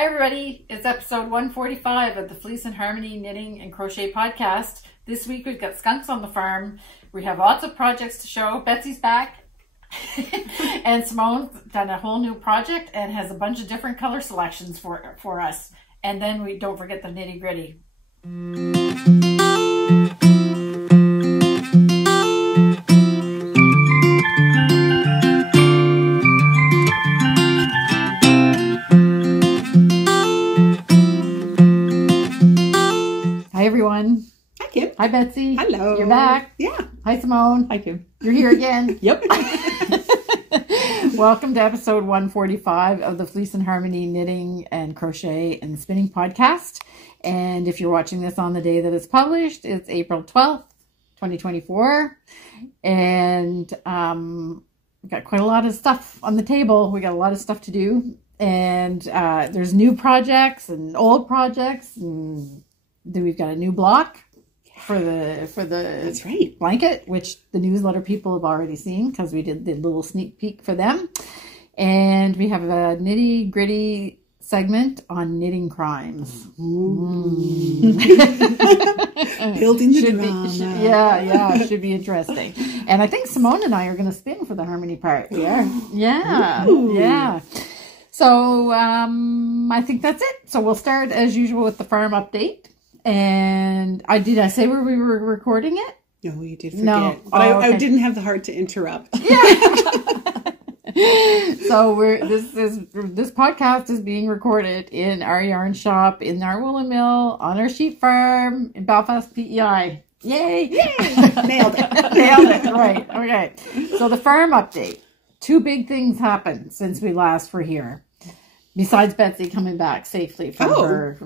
Hi everybody, it's episode 145 of the Fleece and Harmony Knitting and Crochet podcast. This week we've got skunks on the farm. We have lots of projects to show. Betsy's back and Simone's done a whole new project and has a bunch of different color selections for us. And then we don't forget the Knitty Gritty. Hi everyone. Hi Kim. Hi Betsy. Hello. You're back. Yeah. Hi Simone. Hi Kim. You're here again. Yep. Welcome to episode 145 of the Fleece and Harmony Knitting and Crochet and Spinning podcast. And if you're watching this on the day that it's published, it's April 12th, 2024. And we've got quite a lot of stuff on the table. We got a lot of stuff to do. And there's new projects and old projects. And then we've got a new block for the That's right. blanket, which the newsletter people have already seen because we did the little sneak peek for them. And we have a Knitty Gritty segment on knitting crimes. Building the drama. Yeah, should be interesting. And I think Simone and I are going to spin for the harmony part. We are. Yeah, Ooh. yeah. So I think that's it. So we'll start as usual with the farm update. And did I say where we were recording it? No, you did forget. No. But Oh, okay. I didn't have the heart to interrupt. Yeah. So this podcast is being recorded in our yarn shop, in our woolen mill, on our sheep farm in Belfast, PEI. Yay! Yay! Nailed it. Nailed it. Right. Okay. So the farm update. Two big things happened since we last were here. Besides Betsy coming back safely from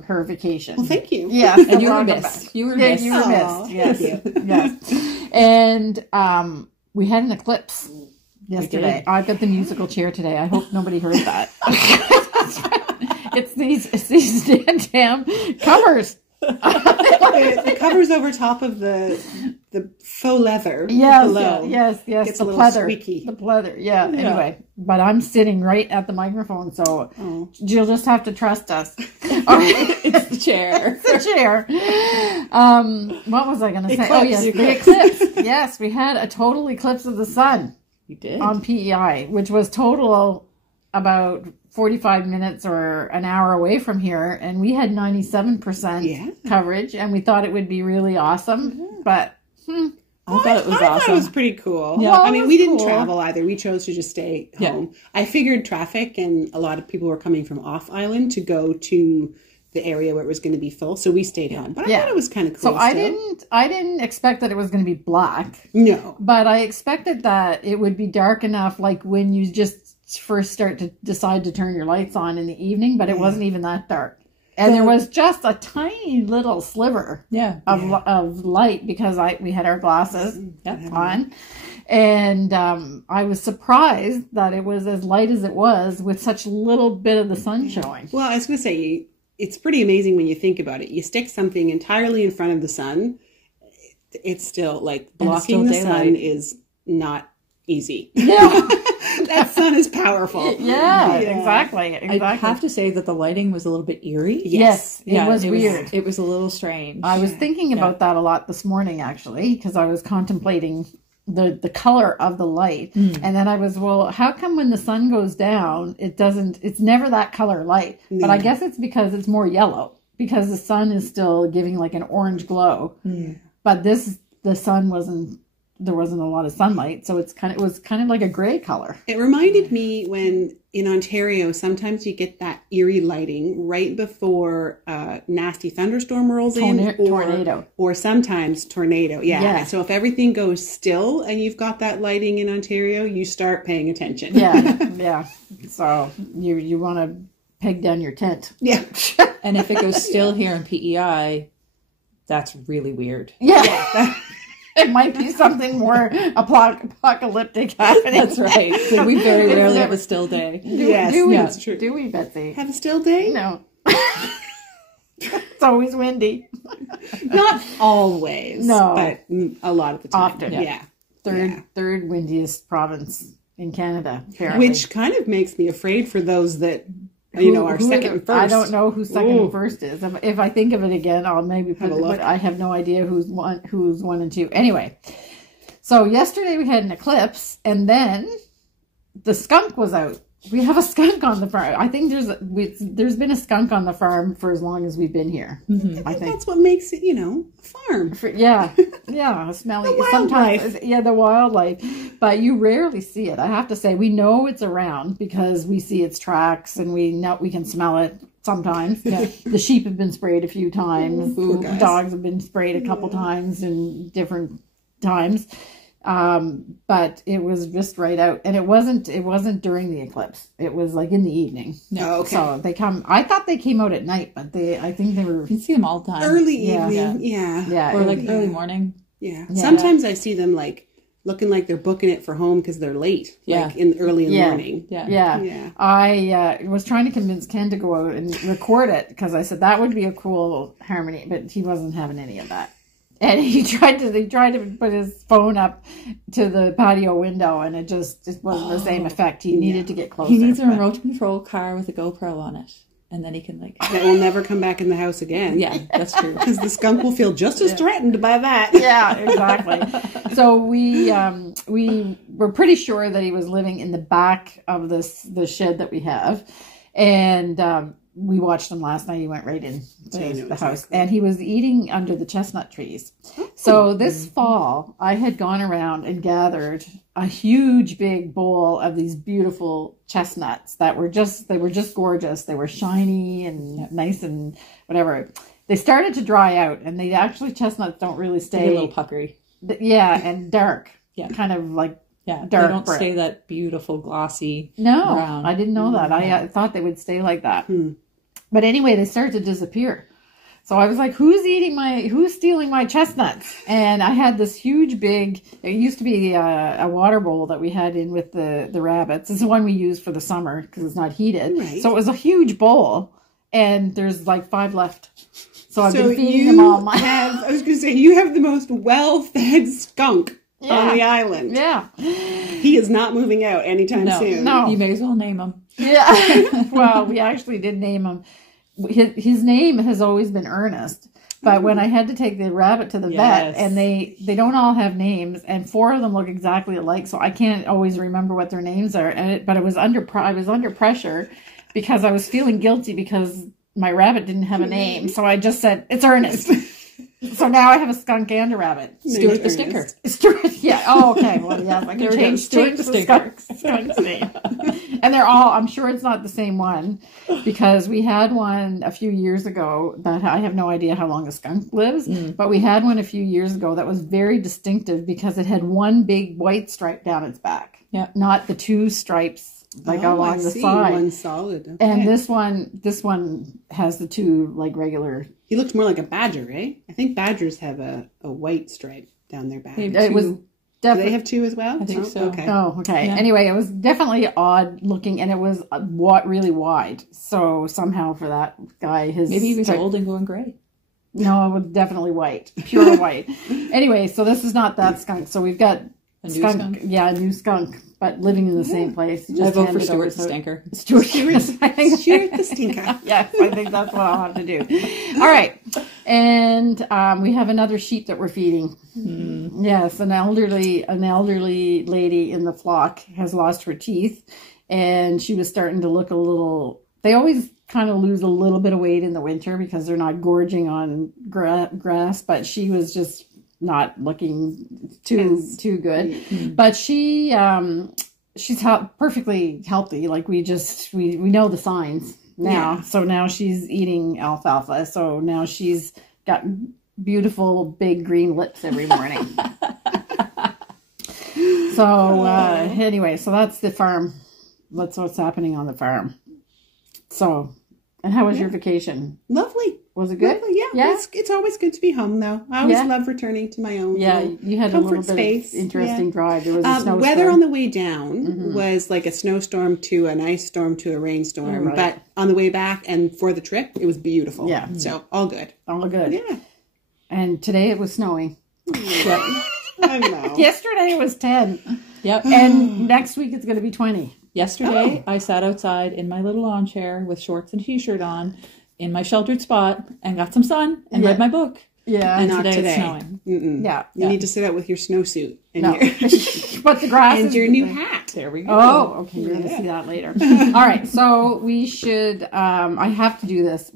her vacation. Well, thank you. Yeah, and you were missed. You were missed. You were Aw, missed. Yes, thank you. yes. And we had an eclipse yesterday. I got the musical chair today. I hope nobody heard that. It's these damn covers. The cover's over top of the faux leather below. Yes. Gets The a little pleather. squeaky. The pleather. Yeah. Anyway, but I'm sitting right at the microphone, so you'll just have to trust us. It's the chair. It's the chair. What was I going to say? Eclipse. Oh, yes, the eclipse. Yes, we had a total eclipse of the sun. You did. On PEI, which was total about 45 minutes or an hour away from here, and we had 97% coverage, and we thought it would be really awesome, but I thought it was I awesome. thought it was pretty cool. Yeah, I it mean, was we didn't cool. travel either. We chose to just stay home. I figured traffic and a lot of people were coming from off island to go to the area where it was going to be full, so we stayed home. But I thought it was kind of cool. So I didn't expect that it was going to be black. No. But I expected that it would be dark enough, like when you just first start to decide to turn your lights on in the evening, but it wasn't even that dark. And there was just a tiny little sliver of light because we had our glasses on. And I was surprised that it was as light as it was with such little bit of the sun showing. Well, I was going to say, it's pretty amazing when you think about it. You stick something entirely in front of the sun, it's still like blocking the sun is not easy. Yeah. That sun is powerful. Yeah, exactly. I have to say that the lighting was a little bit eerie. Yes, it was weird. It was a little strange. I was thinking about that a lot this morning, actually, because I was contemplating the color of the light. And then I was, well, how come when the sun goes down, it's never that color light? No. But I guess it's because it's more yellow, because the sun is still giving like an orange glow. But the sun there wasn't a lot of sunlight, so it was kind of like a gray color. It reminded me when in Ontario, sometimes you get that eerie lighting right before a nasty thunderstorm rolls tornado. Or sometimes tornado. Yeah. So if everything goes still and you've got that lighting in Ontario, you start paying attention. Yeah. So you want to peg down your tent. Yeah. And if it goes still here in PEI, that's really weird. Yeah. It might be something more apocalyptic happening. That's right. So we very rarely have a still day. Do we? That's true. Do we, Betsy? Have a still day? No. It's always windy. Not always. No. But a lot of the time. Often. Yeah. Third windiest province in Canada, apparently. Which kind of makes me afraid for those that our second and first. I don't know who second and first is. If I think of it again, I'll maybe put it, but I have no idea who's one and two. Anyway, so yesterday we had an eclipse, and then the skunk was out. We have a skunk on the farm. I think there's been a skunk on the farm for as long as we've been here. I think that's what makes it, a farm. Yeah, smelly. Sometimes, the wildlife. But you rarely see it. I have to say, we know it's around because we see its tracks and we can smell it sometimes. Yeah. The sheep have been sprayed a few times. Dogs have been sprayed a couple times in different times. But it was just right out, and it wasn't during the eclipse. It was like in the evening. No, okay. So I thought they came out at night, but I think they were. You can see them all the time. Early evening, yeah. Or early morning. Yeah. Sometimes I see them looking like they're booking it for home because they're late. Yeah. Like early in the morning. Yeah. I was trying to convince Ken to go out and record it because I said that would be a cool harmony, but he wasn't having any of that. And he tried to put his phone up to the patio window, and it just wasn't the same effect. He needed to get closer. He needs a remote control car with a GoPro on it, and then he can that will never come back in the house again. Yeah, that's true. Because the skunk will feel just as threatened by that. Yeah, exactly. So we were pretty sure that he was living in the back of the shed that we have, and we watched him last night. He went right in to the house, and he was eating under the chestnut trees. So this fall, I had gone around and gathered a huge big bowl of these beautiful chestnuts that were just gorgeous. They were shiny and nice and whatever. They started to dry out, and chestnuts don't really stay. A little puckery. Yeah, and dark. Yeah, kind of like. Yeah, dark they don't stay that beautiful glossy brown. I didn't know that. I thought they would stay like that. But anyway, they started to disappear. So I was like, who's stealing my chestnuts? And I had this huge big, it used to be a water bowl that we had in with the rabbits. It's the one we use for the summer because it's not heated. Right. So it was a huge bowl, and there's like 5 left. So I've been feeding them all. I was going to say, you have the most well-fed skunk on the island. Yeah. He is not moving out anytime soon. No. You may as well name him. Yeah. Well, we actually did name him. His name has always been Ernest. But when I had to take the rabbit to the vet, and they don't all have names, and 4 of them look exactly alike, so I can't always remember what their names are. But I was under pressure because I was feeling guilty because my rabbit didn't have a name. So I just said, it's Ernest. So now I have a skunk and a rabbit. Stuart the Stinker. Stuart, yeah. Oh, okay. Well, yes, I can change the skunk's name. And they're all, I'm sure it's not the same one, because we had one a few years ago that I have no idea how long a skunk lives, but we had one a few years ago that was very distinctive because it had one big white stripe down its back. Yeah. Not the 2 stripes along the side. One solid. Okay. And this one has the 2 like regular. He looked more like a badger, right? I think badgers have a white stripe down their back. It was do they have 2 as well? I think so. Okay. Oh, okay. Yeah. Anyway, it was definitely odd looking, and it was really wide. So somehow for that guy, maybe he was old and going gray. No, it was definitely white, pure white. Anyway, so this is not that skunk. So we've got a new skunk. Yeah, a new skunk, but living in the same place. I vote for Stuart the Stinker. Stuart the Stinker. Yes, I think that's what I'll have to do. All right. And we have another sheep that we're feeding. Yes, an elderly lady in the flock has lost her teeth, and she was starting to look a little. They always kind of lose a little bit of weight in the winter because they're not gorging on grass, but she was just not looking too good. But she's perfectly healthy. Like we know the signs now. Yeah. So now she's eating alfalfa. So now she's got beautiful big green lips every morning. So anyway, so that's the farm. That's what's happening on the farm. So, and how was your vacation? Lovely. Was it good? Lovely, yeah. It's always good to be home, though. I always love returning to my own. Yeah, you had a little bit of interesting drive. There was a snowstorm. Weather on the way down was like a snowstorm to an ice storm to a rainstorm. Right. But on the way back and for the trip, it was beautiful. Yeah. So all good. All good. Yeah. And today it was snowing. Yep. I know. Yesterday it was 10. Yep. And next week it's going to be 20. Yesterday, I sat outside in my little lawn chair with shorts and t-shirt on in my sheltered spot and got some sun and read my book. Yeah. And today it's snowing. Yeah. You need to sit out with your snowsuit and but the grass and your new hat. There we go. Oh, okay. You're going to see that later. All right. So we should, I have to do this.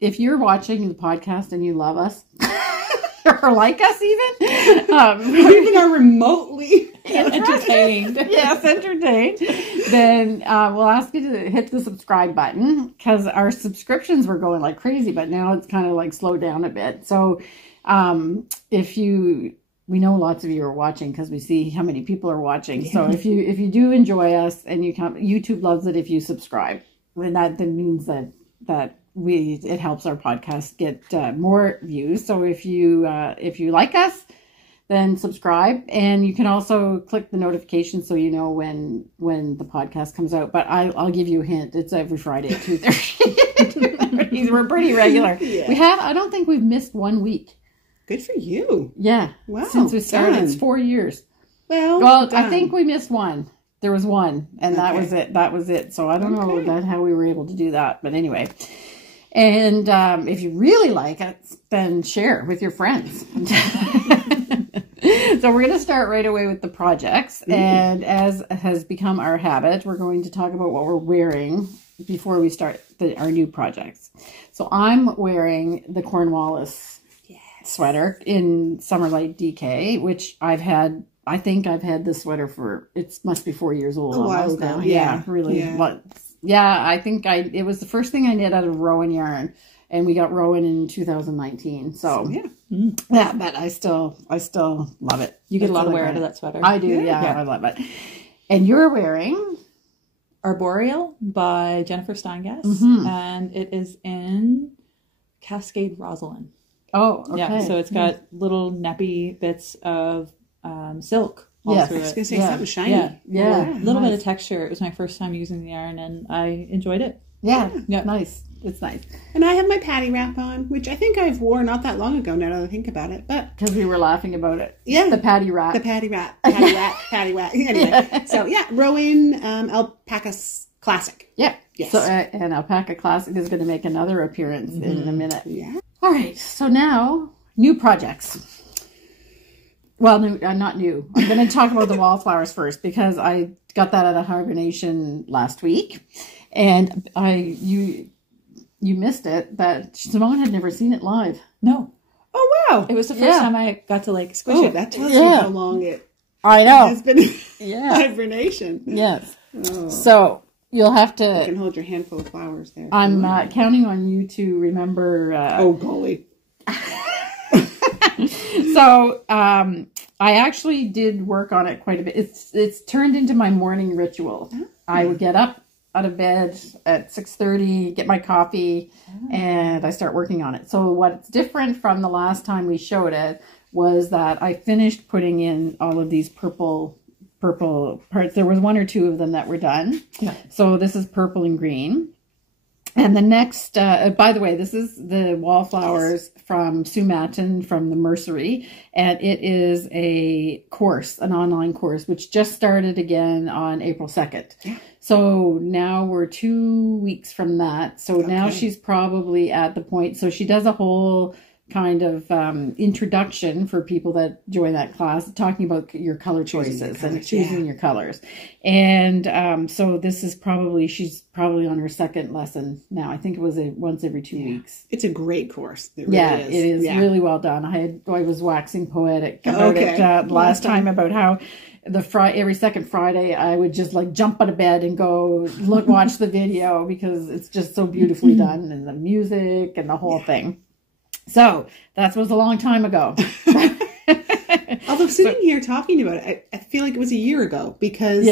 If you're watching the podcast and you love us, or like us even are remotely entertained. Yes, entertained. Then we'll ask you to hit the subscribe button, because our subscriptions were going like crazy, but now it's kind of like slowed down a bit. So we know lots of you are watching because we see how many people are watching. So if you do enjoy us and you come, YouTube loves it if you subscribe. And that means that it helps our podcast get more views. So if you like us, then subscribe, and you can also click the notifications so you know when the podcast comes out. But I'll give you a hint: it's every Friday at 2:30. We're pretty regular. Yeah. I don't think we've missed 1 week. Good for you. Yeah. Wow. Since we started, it's 4 years. Well, I think we missed one. There was one, and that was it. That was it. So I don't know how we were able to do that, but anyway. And if you really like it, then share with your friends. So we're going to start right away with the projects. And as has become our habit, we're going to talk about what we're wearing before we start our new projects. So I'm wearing the Cornwallis sweater in Summer Light DK, which I think I've had this sweater must be 4 years old almost now. Yeah, really. Yeah, I think it was the first thing I knit out of Rowan yarn, and we got Rowan in 2019. So yeah, but I still love it. You get a lot of wear out of that sweater. I do, yeah, I love it. And you're wearing Arboreal by Jennifer Steingast, and it is in Cascade Rosalyn. Oh, okay. Yeah, so it's got little nappy bits of silk. Yes, I was going to say something shiny. Yeah. A little bit of texture. It was my first time using the yarn, and I enjoyed it. Yeah. Nice. It's nice. And I have my patty wrap on, which I think I've worn not that long ago now that I think about it. But because we were laughing about it. Yeah. The patty wrap. The patty wrap. Patty wrap. Patty wrap. Anyway. So, Rowan Alpaca Classic. Yeah. Yes. So, and Alpaca Classic is going to make another appearance in a minute. Yeah. All right. So now, new projects. Well, not new. I'm going to talk about the Wallflowers first, because I got that at a hibernation last week, and you missed it, but Simone had never seen it live. No. Oh wow! It was the first time I got to squish it. That tells you how long it has been hibernation. Yes. Oh. So you'll have to. You can hold your handful of flowers there. I'm counting on you to remember. Oh golly. So, I actually did work on it quite a bit. It's turned into my morning ritual. I would get up out of bed at 6:30, get my coffee, and I start working on it. So what's different from the last time we showed it was that I finished putting in all of these purple parts. There was 1 or 2 of them that were done. Yeah. So this is purple and green. And the next, by the way, this is the Wallflowers from Sue Matten from the Mercery. And it is an online course, which just started again on April 2nd. Yeah. So now we're 2 weeks from that. So now she's probably at the point. So she does a whole kind of introduction for people that join that class, talking about your color choices and choosing your colors. And so she's probably on her second lesson now. I think it was once every 2 weeks. It's a great course. It really is. It is really well done. I was waxing poetic about it last time about how every second Friday I would just jump out of bed and go watch the video, because it's just so beautifully done, and the music and the whole thing. So that was a long time ago. Although sitting here talking about it, I feel like it was a year ago, because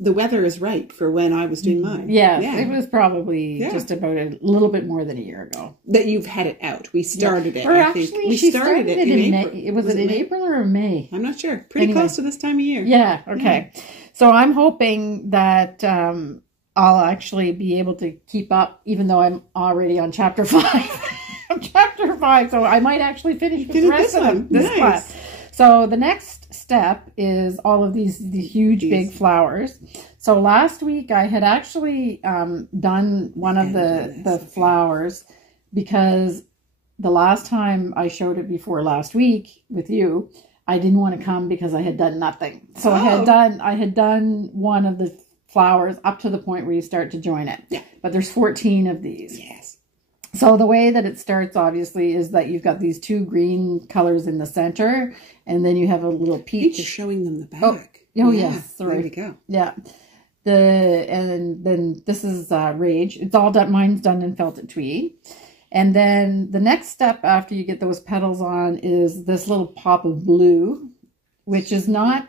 the weather is right for when I was doing mine. Yeah. It was probably just about a little bit more than a year ago. That you've had it out. We started it, or I actually, think. We started it in April. Was it in April or May? I'm not sure. Pretty close to this time of year. Yeah, okay. Yeah. So I'm hoping that I'll actually be able to keep up, even though I'm already on chapter 5. Chapter 5, so I might actually finish with the rest of them this class. So the next step is all of these huge big flowers. So last week I had actually done one of the flowers, because the last time I showed it before last week with you, I didn't want to come because I had done nothing. So I had done one of the flowers up to the point where you start to join it. Yeah. But there's 14 of these. Yes. So the way that it starts, obviously, is that you've got these two green colors in the center, and then you have a little peach. Just showing them the back. Oh yes. Sorry. There you go. Yeah. And then this is Rage. It's all done. Mine's done in felted tweed. And then the next step after you get those petals on is this little pop of blue, which is not...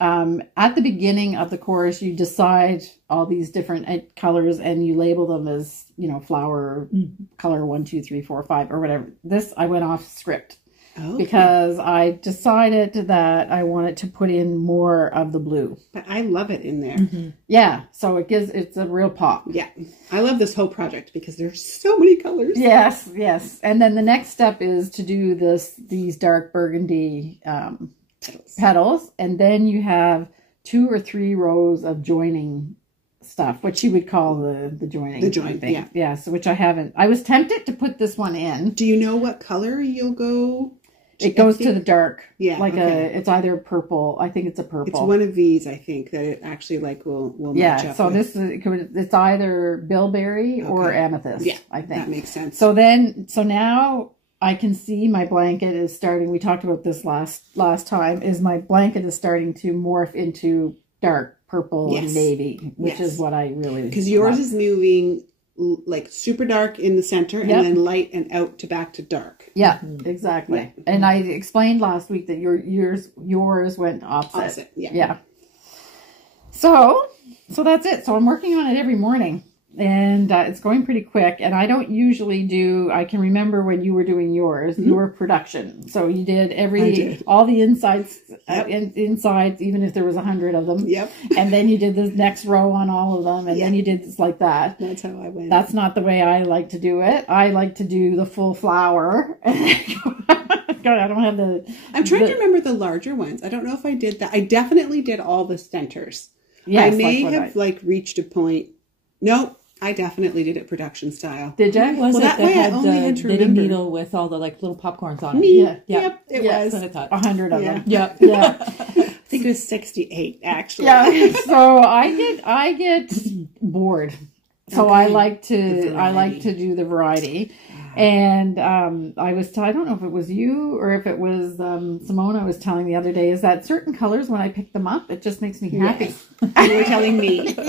at the beginning of the course, you decide all these different colors and you label them as, you know, flower color 1, 2, 3, 4, 5 or whatever. This, I went off script because I decided that I wanted to put in more of the blue. But I love it in there. Yeah. So it's a real pop. Yeah. I love this whole project because there's so many colors. Yes. Yes. And then the next step is to do these dark burgundy, petals, and then you have 2 or 3 rows of joining stuff, what you would call the joining. The join, yeah. Yeah, so which I haven't. I was tempted to put this one in. Do you know what color you'll go? It goes to the dark. Yeah. Like it's either purple. I think it's a purple. It's one of these, I think, that it actually like will match up with. This is, it's either bilberry or amethyst, I think. That makes sense. So now I can see my blanket is starting, we talked about this last time, is my blanket is starting to morph into dark purple and navy, which is what I really because yours is moving like super dark in the center and then light and out to back to dark. Yeah, exactly. Yeah. And I explained last week that yours went opposite. Yeah. So that's it. So I'm working on it every morning. And it's going pretty quick. And I don't usually I can remember when you were doing yours, your production. So you did all the insides, insides, even if there was 100 of them. Yep. And then you did the next row on all of them. And then you did this like that. That's how I went. That's not the way I like to do it. I like to do the full flower. God, I don't have I'm trying to remember the larger ones. I don't know if I did that. I definitely did all the centers. Yes, I may have reached a point. Nope. I definitely did it production style. Did you? Was it that had the knitting needle with all the like little popcorns on it? Yeah. Yep, it was. 100 of them. Yeah. Yeah. I think it was 68 actually. Yeah. So I get bored. So I like to do the variety. And I don't know if it was you or if it was Simone I was telling the other day, is that certain colors, when I pick them up, it just makes me happy. You were telling me. Because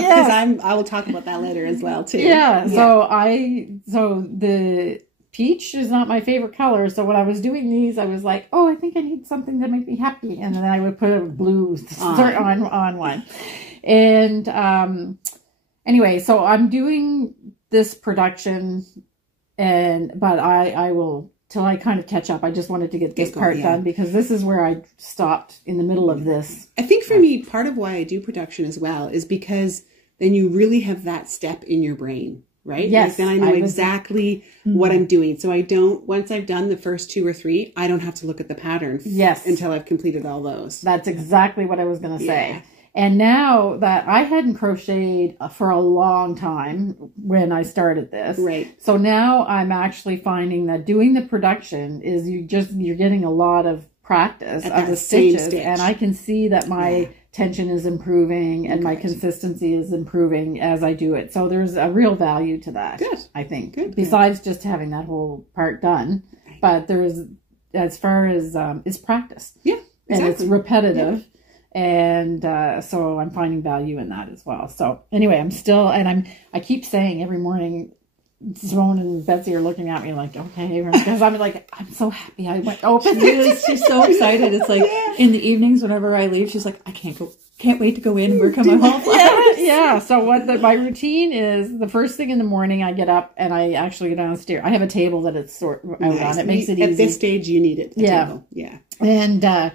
I will talk about that later as well, too. Yeah. So the peach is not my favorite color. So when I was doing these, I was like, oh, I think I need something that make me happy. And then I would put a blue on one. And anyway, so I'm doing this production... But I will, till I kind of catch up. I just wanted to get this part done because this is where I stopped in the middle of this. I think for me, part of why I do production as well is because then you really have that step in your brain, right? Yes. Like then I know exactly what I'm doing. So once I've done the first 2 or 3, I don't have to look at the pattern until I've completed all those. That's exactly what I was going to say. And now that I hadn't crocheted for a long time when I started this. Right. So now I'm actually finding that doing the production is you're getting a lot of practice of the stitches. And I can see that my tension is improving and my consistency is improving as I do it. So there's a real value to that. Good. I think. Good. Besides just having that whole part done. Right. But there's, as far as, it's practice. Yeah. Exactly. And it's repetitive. Yeah. And so I'm finding value in that as well. So anyway, I keep saying every morning, Simone and Betsy are looking at me like, okay, because I'm like, I'm so happy I went open. She's so excited. It's like in the evenings whenever I leave, she's like, I can't wait to go in and work on my Wallflowers. Yeah. So my routine is the first thing in the morning, I get up and I actually go downstairs. I have a table that it's out on. It makes it easy. At this stage, you need it. Table. Yeah. And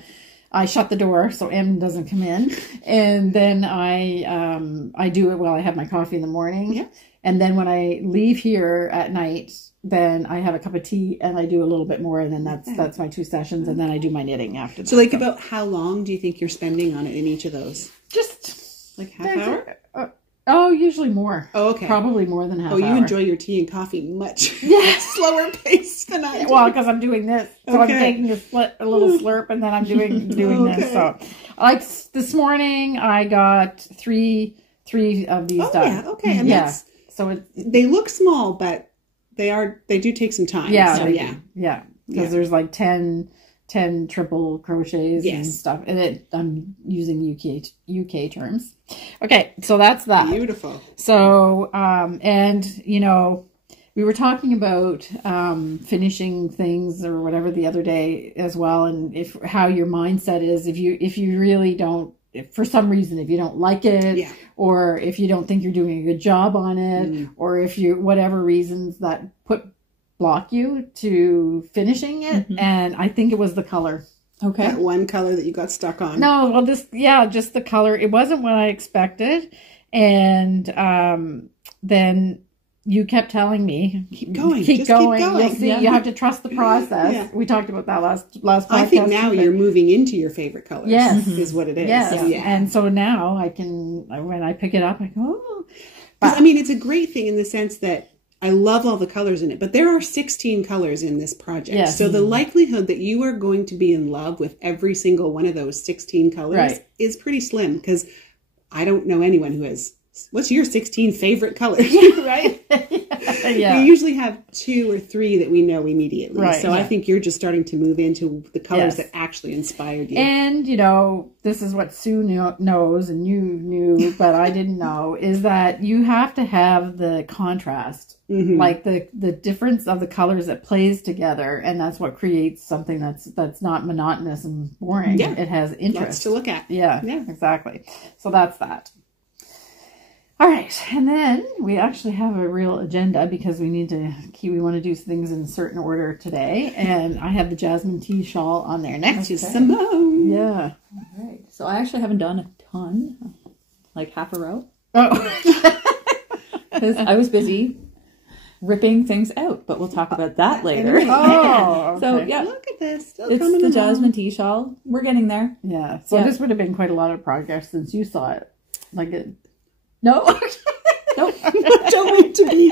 I shut the door so M doesn't come in, and then I do it while I have my coffee in the morning. Yeah. And then when I leave here at night, then I have a cup of tea and I do a little bit more, and then that's my 2 sessions, and then I do my knitting after that. So like about how long do you think you're spending on it in each of those? Just like half hour? Usually more. Oh, okay. Probably more than half hour. Oh, you enjoy your tea and coffee much slower pace than I do. Well, because I'm doing this. So I'm taking a little slurp, and then I'm doing this. So like this morning I got three of these done. Yeah, okay. And so they look small, but they do take some time. Yeah. So, yeah. Because there's like 10 triple crochets and stuff. And I'm using UK terms. Okay, so that's that. Beautiful. So, and, you know, we were talking about finishing things or whatever the other day as well. And how your mindset is, if you really don't, if for some reason, if you don't like it, or if you don't think you're doing a good job on it, or if you, whatever reasons that block you to finishing it. And I think it was the color. Okay. That one color that you got stuck on. No, well, just the color. It wasn't what I expected. And then you kept telling me, keep going. You'll see. You have to trust the process. We talked about that last podcast. I think now you're moving into your favorite colors. Yes. Is what it is. Yes. And so now I can, when I pick it up, I go, oh. I mean, it's a great thing in the sense that I love all the colors in it, but there are 16 colors in this project. Yes. So the likelihood that you are going to be in love with every single one of those 16 colors is pretty slim, because I don't know anyone who has, what's your 16 favorite colors, right? We usually have 2 or 3 that we know immediately. Right, so I think you're just starting to move into the colors that actually inspired you. And, you know, this is what Sue knows, and you knew, but I didn't know, is that you have to have the contrast. Like the difference of the colors that plays together, and that's what creates something that's not monotonous and boring. It has interest. Lots to look at. Yeah, exactly. So that's that. All right, and then we actually have a real agenda, because we want to do things in a certain order today, and I have the JasmineTea Shawl on there next to Simone. Yeah. All right. So I actually haven't done a ton, like half a row. Because I was busy ripping things out, but we'll talk about that later. Okay. So look at this. Still it's coming the JasmineTea Shawl. We're getting there. Yeah. So this would have been quite a lot of progress since you saw it. Like it. No. Nope. Don't mean to be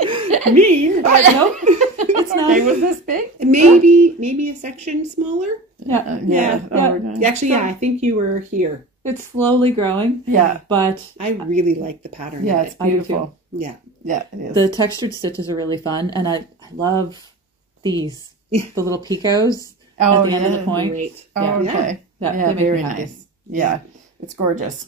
mean, but nope. It's not. Okay, was this big? Maybe a section smaller. Actually, I think you were here. It's slowly growing. Yeah. But I really like the pattern. Yeah, it's beautiful. Yeah. Yeah, it is. The textured stitches are really fun, and I love these. The little picots at the end of the point. Great. Okay. Yeah, very nice. Yeah. It's gorgeous.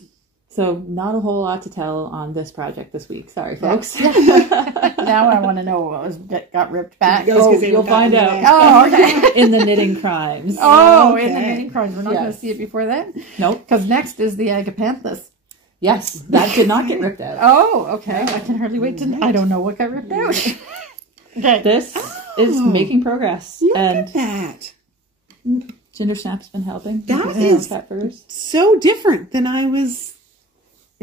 So not a whole lot to tell on this project this week. Sorry, folks. Now I want to know what got ripped back. You'll find out. Oh, okay. In the knitting crimes. Oh, in the knitting crimes. We're not going to see it before then? Nope. Because next is the Agapanthus. Yes, that did not get ripped out. Oh, okay. I can hardly wait to... I don't know what got ripped out. Okay. This is making progress. Look at that. Ginger Snap's been helping. That is so different than I was...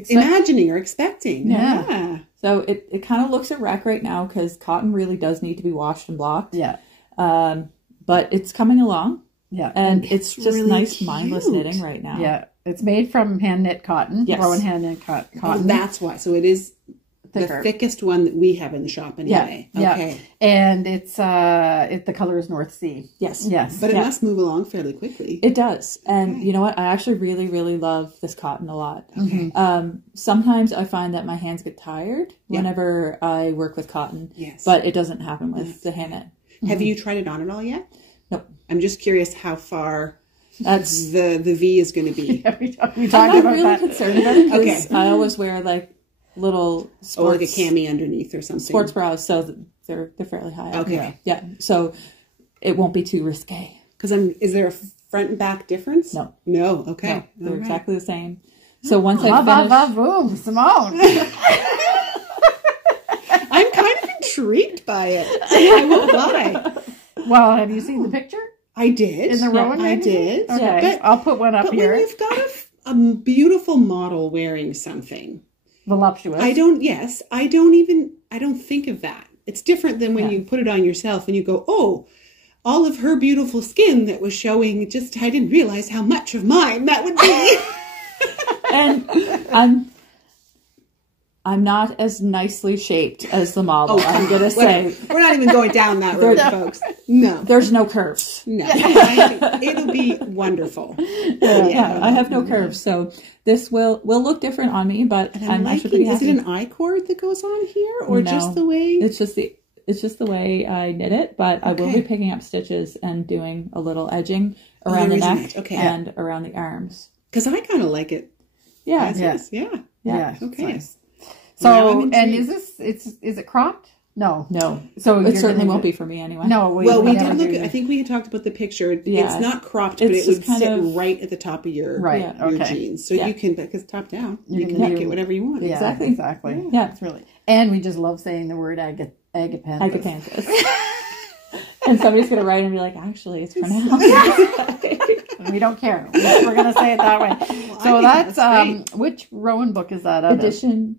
imagining or expecting. Yeah. So it kind of looks a wreck right now, because cotton really does need to be washed and blocked. Yeah. But it's coming along. Yeah. And it's just really nice, cute. mindless knitting right now. Yeah. It's made from hand knit cotton. Yes. Rowan hand knit cotton. Oh, that's why. So it is thicker. The thickest one that we have in the shop anyway. Yeah. Okay. And it's the color is North Sea. Yes. Yes. But it must move along fairly quickly. It does. And you know what? I actually really, really love this cotton a lot. Okay. Sometimes I find that my hands get tired whenever I work with cotton. Yes. But it doesn't happen with the hand knit. Have you tried it on at all yet? Nope. I'm just curious how far that's the V is going to be. we talked I'm about not really that. concerned about it, because I always wear like little sports, or like a cami underneath or something. Sports bras, so they're fairly high up. Okay. Yeah. So it won't be too risque. Because is there a front and back difference? No. No. Okay. No, they're exactly the same. So once I finish... Boom, Simone. I'm kind of intrigued by it. I won't lie. Well, have you seen the picture? I did. In the Rowan I did. Okay. I'll put one up here. But when you've got a beautiful model wearing something voluptuous. I don't I don't think of that. It's different than when you put it on yourself and you go, oh, all of her beautiful skin that was showing, I didn't realize how much of mine that would be. And I'm not as nicely shaped as the model, I'm going to say. We're not even going down that road, folks. No. There's no curves. No. It'll be wonderful. Yeah, I have no curves. So this will look different on me, but I'm actually pretty happy. Is it an I-cord that goes on here or just the way? It's just the way I knit it, but I will be picking up stitches and doing a little edging around the neck and around the arms. Because I kind of like it. Yeah. Yeah. Okay. Nice. So, and is it cropped? No. So it certainly won't be for me anyway. No. We did look. I think we had talked about the picture. It's not cropped, but it would sit right at the top of your jeans. So you can, because top down, you can make it whatever you want. Yeah, exactly. Yeah, it's really. And we just love saying the word Agapanthus. And somebody's going to write and be like, actually, it's pronounced. We don't care. We're going to say it that way. Well, so that's which Rowan book is that? Edition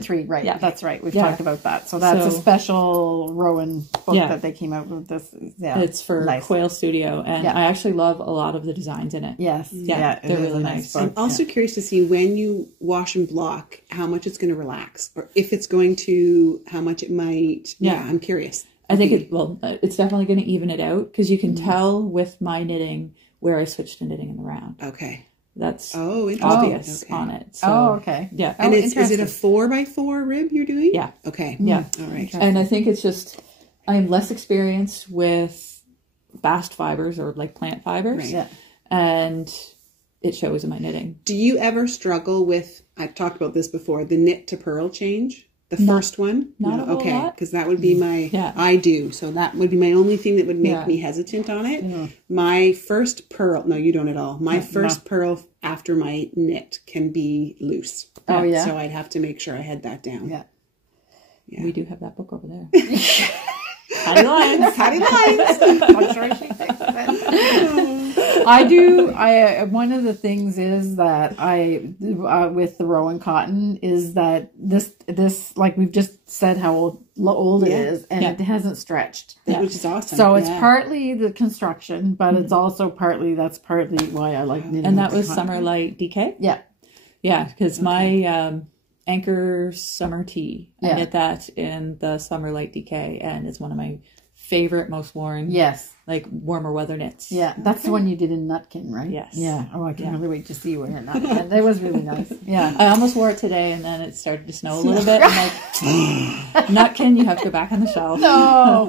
3, right. Yeah. That's right. We've talked about that. So that's a special Rowan book that they came out with this. Yeah. It's for Quail Studio. And I actually love a lot of the designs in it. Yes. Yeah. They're really nice. I'm also curious to see when you wash and block, how much it's going to relax, or if it's going to, how much it might. Yeah. I'm curious. I think it's definitely going to even it out because you can tell with my knitting where I switched to knitting in the round. Okay. That's obvious on it. So, okay. Yeah. And is it a 4x4 rib you're doing? Yeah. Okay. Yeah. All right. And I think it's just, I'm less experienced with bast fibers or like plant fibers. Right. Yeah. And it shows in my knitting. Do you ever struggle with, I've talked about this before, the knit to purl change? The first one? Not a whole lot. Because that would be my, I do. So that would be my only thing that would make me hesitant on it. Yeah. My first purl, no, you don't at all. My first purl after my knit can be loose. Oh, yeah. So I'd have to make sure I had that down. Yeah. We do have that book over there. Patty lines. Patty lines. I'm sure she thinks that. I do. One of the things is that with the Rowan cotton is that this like we've just said how old it is, and it hasn't stretched, which is awesome. So it's partly the construction, but it's also partly why I like knitting. And that was Summer Light DK. Yeah, because my Anchor Summer Tea. I knit that in the Summer Light DK, and it's one of my favorite, most worn. Yes. Like warmer weather knits. Yeah, that's the one you did in Nutkin, right? Yes. Yeah. Oh, I can't really wait to see you in Nutkin. That was really nice. Yeah. I almost wore it today, and then it started to snow a little bit. I'm like, Nutkin, you have to go back on the shelf. No.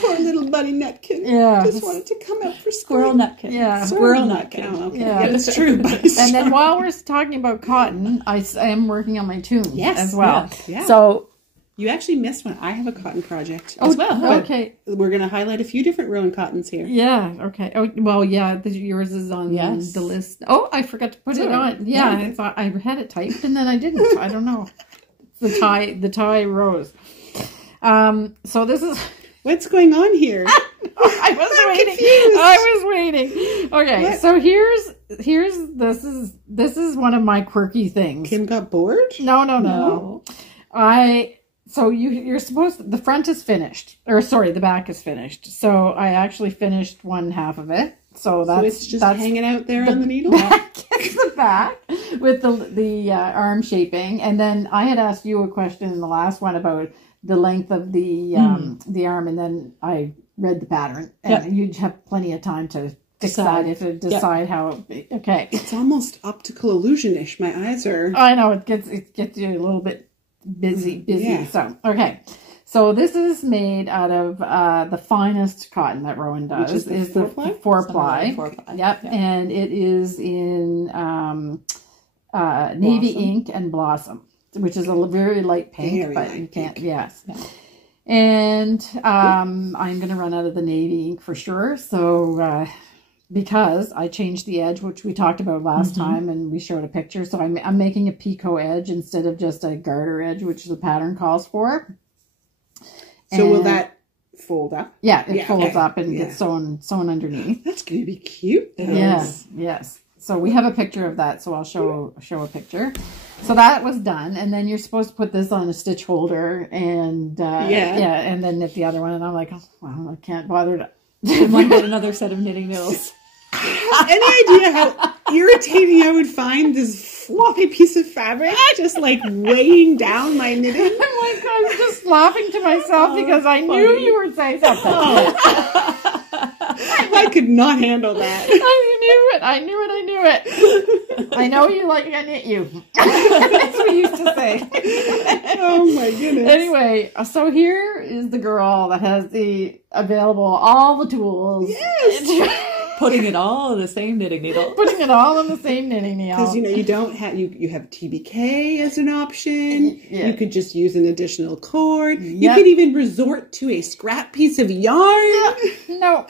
Poor little buddy Nutkin. Yeah. Just wanted to come out for Squirrel Nutkin. Yeah. Squirrel Nutkin. Oh, okay. Yeah, that's true. And then while we're talking about cotton, I am working on my tunes as well. Yeah. So. You actually missed one. I have a cotton project as well. Okay. We're going to highlight a few different Rowan cottons here. Yeah. Okay. Oh, well, yeah. Yours is on the list. Oh, I forgot to put it on. Yeah. I thought I had it typed and then I didn't. I don't know. The tie rose. So this is. What's going on here? I was waiting. Okay. What? So this is one of my quirky things. Kim got bored? No. So you're supposed to, the front is finished, or sorry, the back is finished. So I actually finished one half of it. So it's just hanging out there on the needle. It's the back with the arm shaping, and then I had asked you a question in the last one about the length of the arm, and then I read the pattern, and you'd have plenty of time to decide how. Okay, it's almost optical illusion-ish. My eyes are. I know it gets you a little bit. Busy. Yeah. So, okay. So this is made out of the finest cotton that Rowan does. Which is the 4-ply. Yep. And it is in navy ink and blossom, which is a very light pink, but you can't. Yes. Yeah. And I'm going to run out of the navy ink for sure. So because I changed the edge, which we talked about last time, and we showed a picture. So I'm making a picot edge instead of just a garter edge, which the pattern calls for. So will that fold up? Yeah, it folds up and gets sewn underneath. That's going to be cute. Yes. So we have a picture of that, so I'll show a picture. So that was done, and then you're supposed to put this on a stitch holder, and and then knit the other one. And I'm like, oh, well, I can't bother to. And one get another set of knitting needles. Any idea how irritating I would find this floppy piece of fabric just like weighing down my knitting? I'm like, I was just laughing to myself because I knew you were saying something. I could not handle that. I knew it. I know you like I knit you. That's what we used to say. Oh my goodness. Anyway, so here is the girl that has all the tools. Yes. Putting it all in the same knitting needle. Putting it all in the same knitting needle. Because, you don't have, you have TBK as an option. Yeah. You could just use an additional cord. Yep. You could even resort to a scrap piece of yarn. No.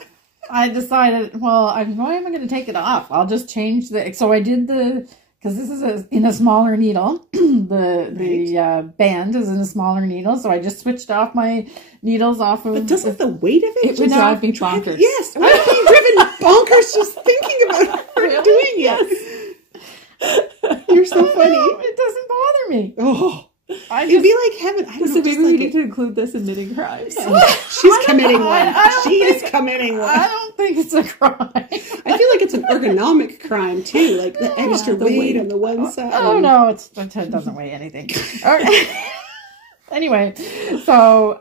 I decided, why am I going to take it off? I'll just change so I did because this is in a smaller needle. The band is in a smaller needle, so I just switched off my needles off of. But doesn't the weight of it would drive me bonkers? Yes, I would be driven bonkers just thinking about her doing it. You're so funny. It doesn't bother me. Oh. It'd be like heaven. I don't know. So maybe we need to include this in knitting crimes. She's committing one. She is committing one. I don't think it's a crime. I feel like it's an ergonomic crime too, like the extra weight on the one side. Oh no, it doesn't weigh anything. Anyway, so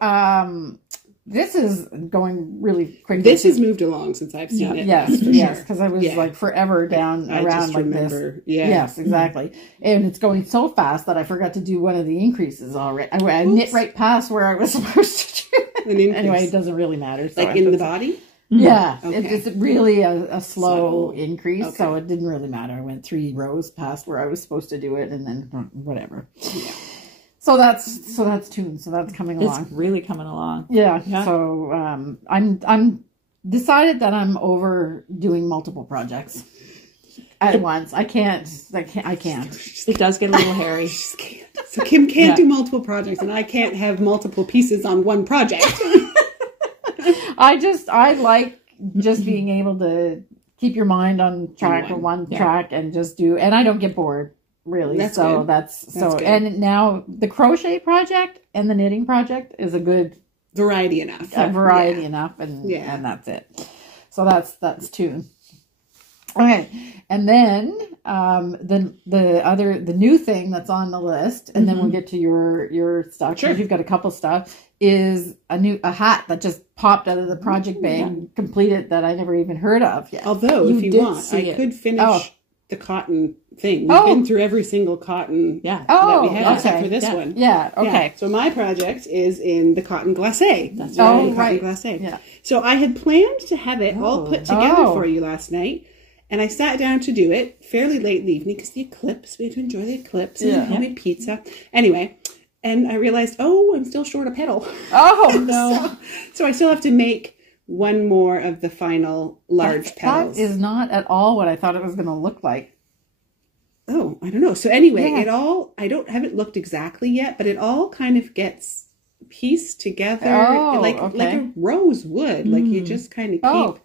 this is going really quickly. This has moved along since I've seen it. Yes, because I was like forever down around like this. Yeah. Yes, exactly. And it's going so fast that I forgot to do one of the increases already. I knit right past where I was supposed to do it. Anyway, it doesn't really matter. So like in the body? Yeah, okay. It's really a slow increase, so it didn't really matter. I went 3 rows past where I was supposed to do it, and then whatever. Yeah. So that's tuned. So that's coming along. It's really coming along. Yeah. So I'm decided that I'm overdoing multiple projects at once. I can't. It does get a little hairy. So Kim can't do multiple projects, and I can't have multiple pieces on one project. I like just being able to keep your mind on track or one track and just do, and I don't get bored really. That's good. That's good. And now the crochet project and the knitting project is a good variety enough. Enough, and that's it. So that's two. Okay, and then the new thing that's on the list, and then we'll get to your stuff. Sure. You've got a couple stuff. Is a hat that just popped out of the project bag, completed, that I never even heard of yet. Although, if you want, I could finish the cotton thing. We've been through every single cotton that we have, except for this one. Yeah, okay. Yeah. So my project is in the cotton glacé. That's right. Cotton glacé. Yeah. So I had planned to have it all put together for you last night. And I sat down to do it fairly late in the evening because the eclipse, we had to enjoy the eclipse and homemade pizza. Anyway, and I realized, I'm still short a petal. Oh, no. So I still have to make one more of the final large petals. That is not at all what I thought it was going to look like. Oh, I don't know. So anyway, I haven't looked exactly yet, but it all kind of gets pieced together like a rose would. Like you just kind of keep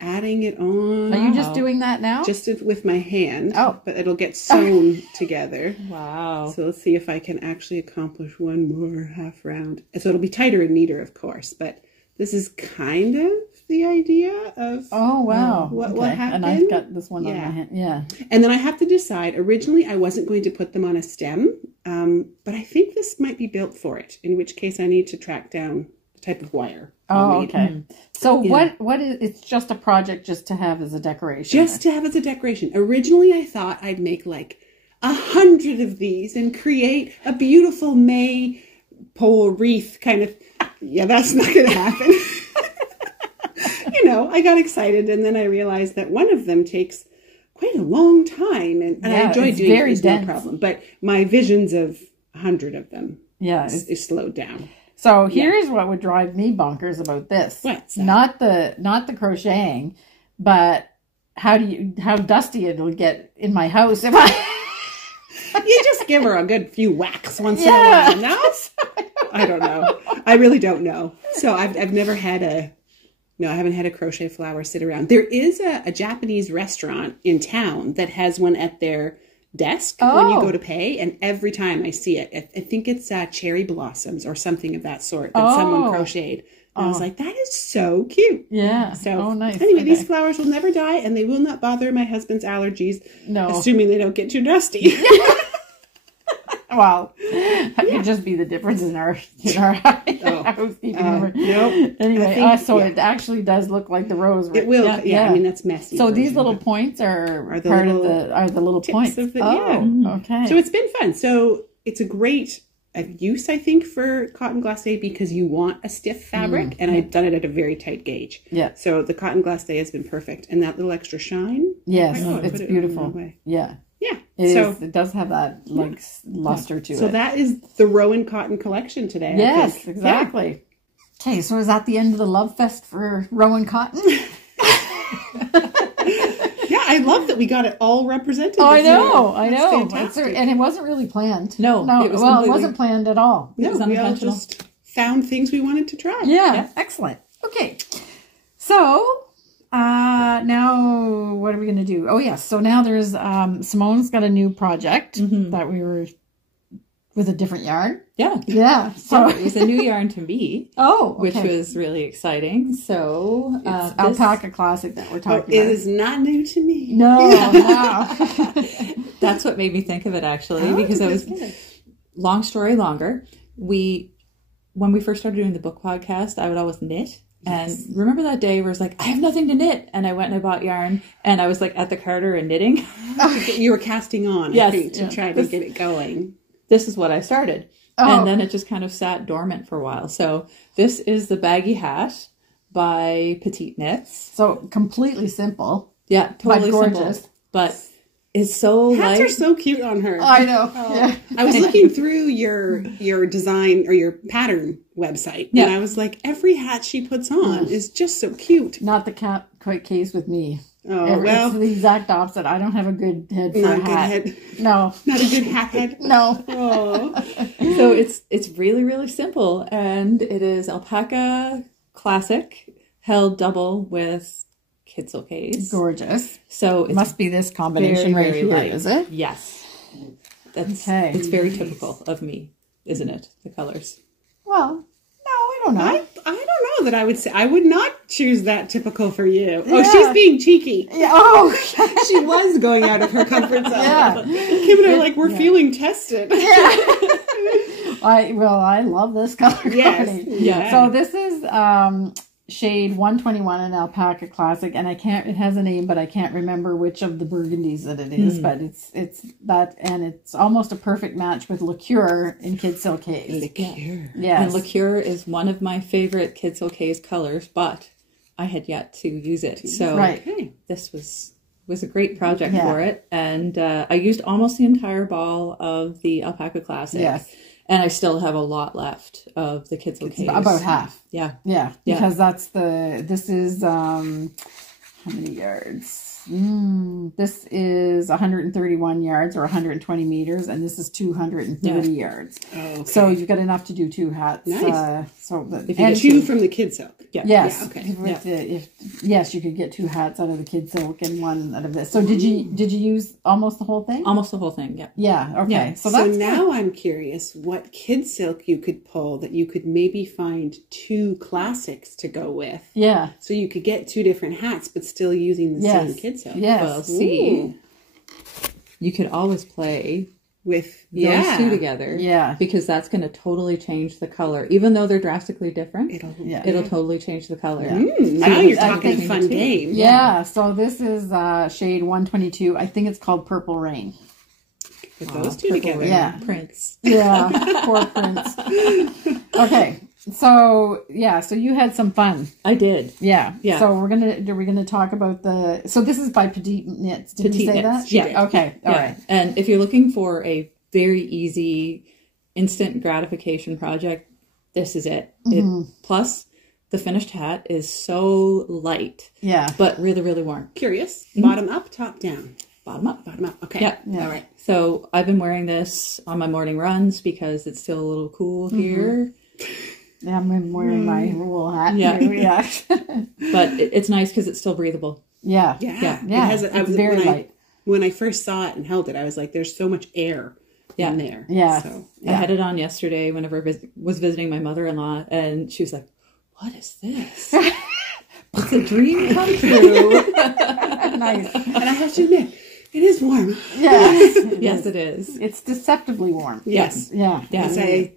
adding it on. Are you just doing that now? Just with my hand. Oh. But it'll get sewn together. Wow. So let's see if I can actually accomplish one more half round. So it'll be tighter and neater, of course. But this is kind of the idea of what happened. And I've got this one on my hand. Yeah. And then I have to decide. Originally, I wasn't going to put them on a stem. But I think this might be built for it. In which case, I need to track down the type of wire. Oh, okay. So what is, it's just a project just to have as a decoration? Just to have as a decoration. Originally, I thought I'd make like 100 of these and create a beautiful maypole wreath kind of. Yeah, that's not going to happen. I got excited, and then I realized that one of them takes quite a long time, and I enjoy doing it. It's no problem. But my visions of 100 of them is slowed down. So here's what would drive me bonkers about this. What's that? Not the crocheting, but how dusty it would get in my house if I. You just give her a good few whacks once in a while. No, I don't know. I really don't know. So I've never had I haven't had a crochet flower sit around. There is a Japanese restaurant in town that has one at their desk when you go to pay, and every time I see it, I think it's cherry blossoms or something of that sort that someone crocheted. And I was like, that is so cute. Yeah. So nice. Anyway, these flowers will never die, and they will not bother my husband's allergies. No. Assuming they don't get too dusty. Well, that could just be the difference in our housekeeping. Nope. Anyway, so it actually does look like the rose. Right? It will. Yeah. I mean, that's messy. So these little points are part of the little points. Okay. So it's been fun. So it's a great use, I think, for cotton glacé because you want a stiff fabric, and I've done it at a very tight gauge. Yeah. So the cotton glacé has been perfect, and that little extra shine. Yes, it's beautiful. Yeah. Yeah. It does have that luster to it. So that is the Rowan Cotton collection today. Yes, exactly. Okay, so is that the end of the love fest for Rowan Cotton? Yeah, I love that we got it all represented. Oh, I know. Fantastic. And it wasn't really planned. No, it wasn't planned at all. No, we all just found things we wanted to try. Yeah. Excellent. Okay, so now what are we going to do? Oh, yes. So now there's Simone's got a new project that we were with a different yarn. Yeah. So it was a new yarn to me. Which was really exciting. So it's Alpaca Classic that we're talking about. It is not new to me. No. That's what made me think of it actually, because I was long story longer. When we first started doing the book podcast, I would always knit. And remember that day where I was like, I have nothing to knit. And I went and I bought yarn and I was like at the Carter and knitting. You were casting on, I think, to try to get it going. This is what I started. And then it just kind of sat dormant for a while. So this is the Baggy Hat by Petite Knits. So completely simple. Yeah, totally gorgeous. Simple. But it's so light. Hats are so cute on her. I know. Yeah. I was looking through your design or your pattern website, and I was like, every hat she puts on is just so cute. Not the quite case with me. Oh, well. It's the exact opposite. I don't have a good head for a hat. No. Not a good hat head? No. Oh. So it's really, really simple. And it is Alpaca Classic held double with kid silkays. Gorgeous. So it must be this combination very, right very here, light. is it? Yes. Okay. It's very typical of me, isn't it? The colors. Well, no, I don't know. I don't know that I would say. I would not choose that typical for you. Oh, she's being cheeky. Yeah. Oh, she was going out of her comfort zone. Yeah. Kim and I are like, we're feeling tested. Yeah. I love this color. Yes. Yeah. So this is shade 121 in Alpaca Classic, and it has a name, but I can't remember which of the burgundies that it is, but it's that, and it's almost a perfect match with Liqueur in Kid Silkays. Liqueur. Yes. And Liqueur is one of my favorite Kid Silkays colors, but I had yet to use it. So this was a great project for it. And I used almost the entire ball of the Alpaca Classic. Yes. And I still have a lot left of the Kid Silkays. About half. Yeah. Yeah. Because this is, how many yards? This is 131 yards or 120 meters, and this is 230 yards. Oh, okay. So you've got enough to do 2 hats. Nice. If you get 2 from the kid silk. Yeah. Yes. Yeah, okay. Yes, you could get 2 hats out of the kid silk and 1 out of this. So did you use almost the whole thing? Almost the whole thing. Yeah. Yeah. Okay. Yeah. So now I'm curious what kid silk you could pull that you could maybe find 2 classics to go with. Yeah. So you could get 2 different hats, but still using the same kid silk. Yes. Well, see, you could always play with those 2 together. Yeah. Because that's going to totally change the color. Even though they're drastically different, it'll totally change the color. Now you're talking fun game. Yeah. So this is shade 122. I think it's called Purple Rain. Put those 2 together. Rain. Yeah. Prince. Yeah. Poor Prince. Okay. So you had some fun. I did. Yeah. Yeah. So we're gonna talk about so this is by Petite Knits. Did you say that? Yeah. Okay. All right. And if you're looking for a very easy, instant gratification project, this is it. Plus, the finished hat is so light. Yeah. But really, really warm. Curious. Bottom up, top down. Bottom up. Bottom up. Okay. Yeah. All right. So I've been wearing this on my morning runs because it's still a little cool here. Yeah, I'm wearing my wool hat. Yeah. Yeah. But it's nice because it's still breathable. Yeah. Yeah. It's very light. when I first saw it and held it, I was like, there's so much air in there. Yeah. So, I had it on yesterday whenever I was visiting my mother-in-law, and she was like, what is this? It's a dream come true. Nice. and I have to admit, it is warm. Yes. Yes, it is. It's deceptively warm. Yes. Yeah. As I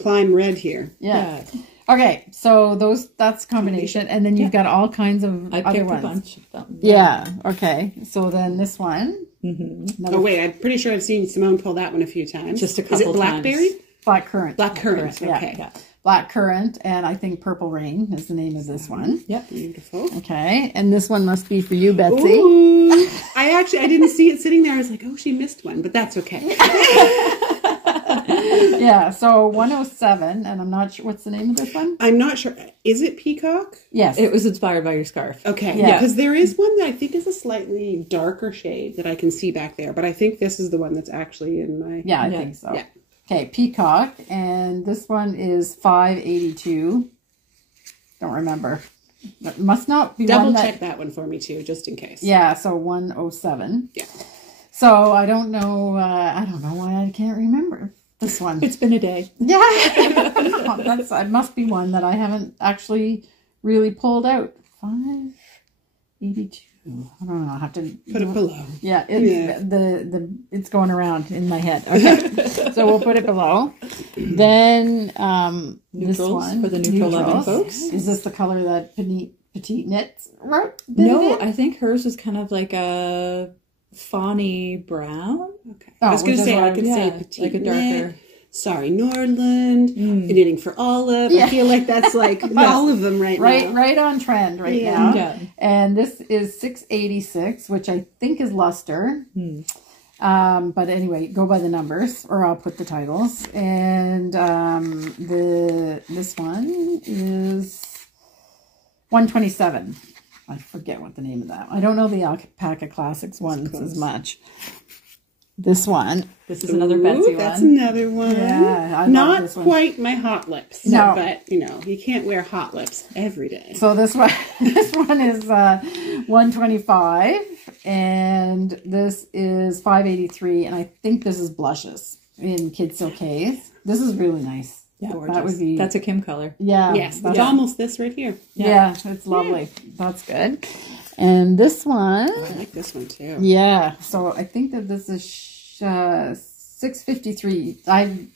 climb red here. Yeah. Okay, so that's a combination, and then you've got all kinds of I other picked ones. a bunch of them. Yeah. Okay. So then this one. Oh wait, I'm pretty sure I've seen Simone pull that one a few times. Just a couple Is it blackberry? times. Blackcurrant. Blackcurrant. Yeah. Okay. Yeah. Blackcurrant, and I think Purple Rain is the name of this one. Yep. Beautiful. Okay, and this one must be for you, Betsy. Ooh. I didn't see it sitting there. I was like, oh, she missed one, but that's okay. Yeah, so 107, and I'm not sure what's the name of this one. I'm not sure. Is it peacock? Yes, It was inspired by your scarf. Okay. Yeah. Because there is one that I think is a slightly darker shade that I can see back there, but I think this is the one that's actually in my... Yeah, I think so. Yeah. Okay, Peacock, and this one is 582. Don't remember. It must not be Double one check that one for me too, just in case. Yeah, so 107. Yeah. So I don't know why I can't remember this one. It's been a day. Yeah, it must be one that I haven't actually really pulled out. 582. I don't know. I'll have to Put it below. Yeah, it's going around in my head. Okay, so we'll put it below. Then this Neutrals one for the neutral loving neutrals. folks. Is this the color that Petite Knits wrote? No, I think hers was kind of like a fawny brown. Okay. I was going to say, I could say Yeah, petite like a darker. knit, Sorry Nordland, Knitting for Olive. I feel like that's like all of them now. Right on trend now. Yeah. And this is 686, which I think is luster. But anyway, go by the numbers, or I'll put the titles. And this one is 127. I forget what the name of that. I don't know the Alpaca Classics ones as much. This one. This is another Betsy one. That's another one. Yeah, I love Not this one. quite my hot lips. No. But, you can't wear hot lips every day. So this one is 125, and this is 583, and I think this is blushes in Kid Silk's. This is really nice. Yeah, that would be. That's a Kim color. Yeah. Yes, it's almost this right here. Yeah, it's lovely. That's good. And this one. I like this one too. Yeah. So I think that this is 653. I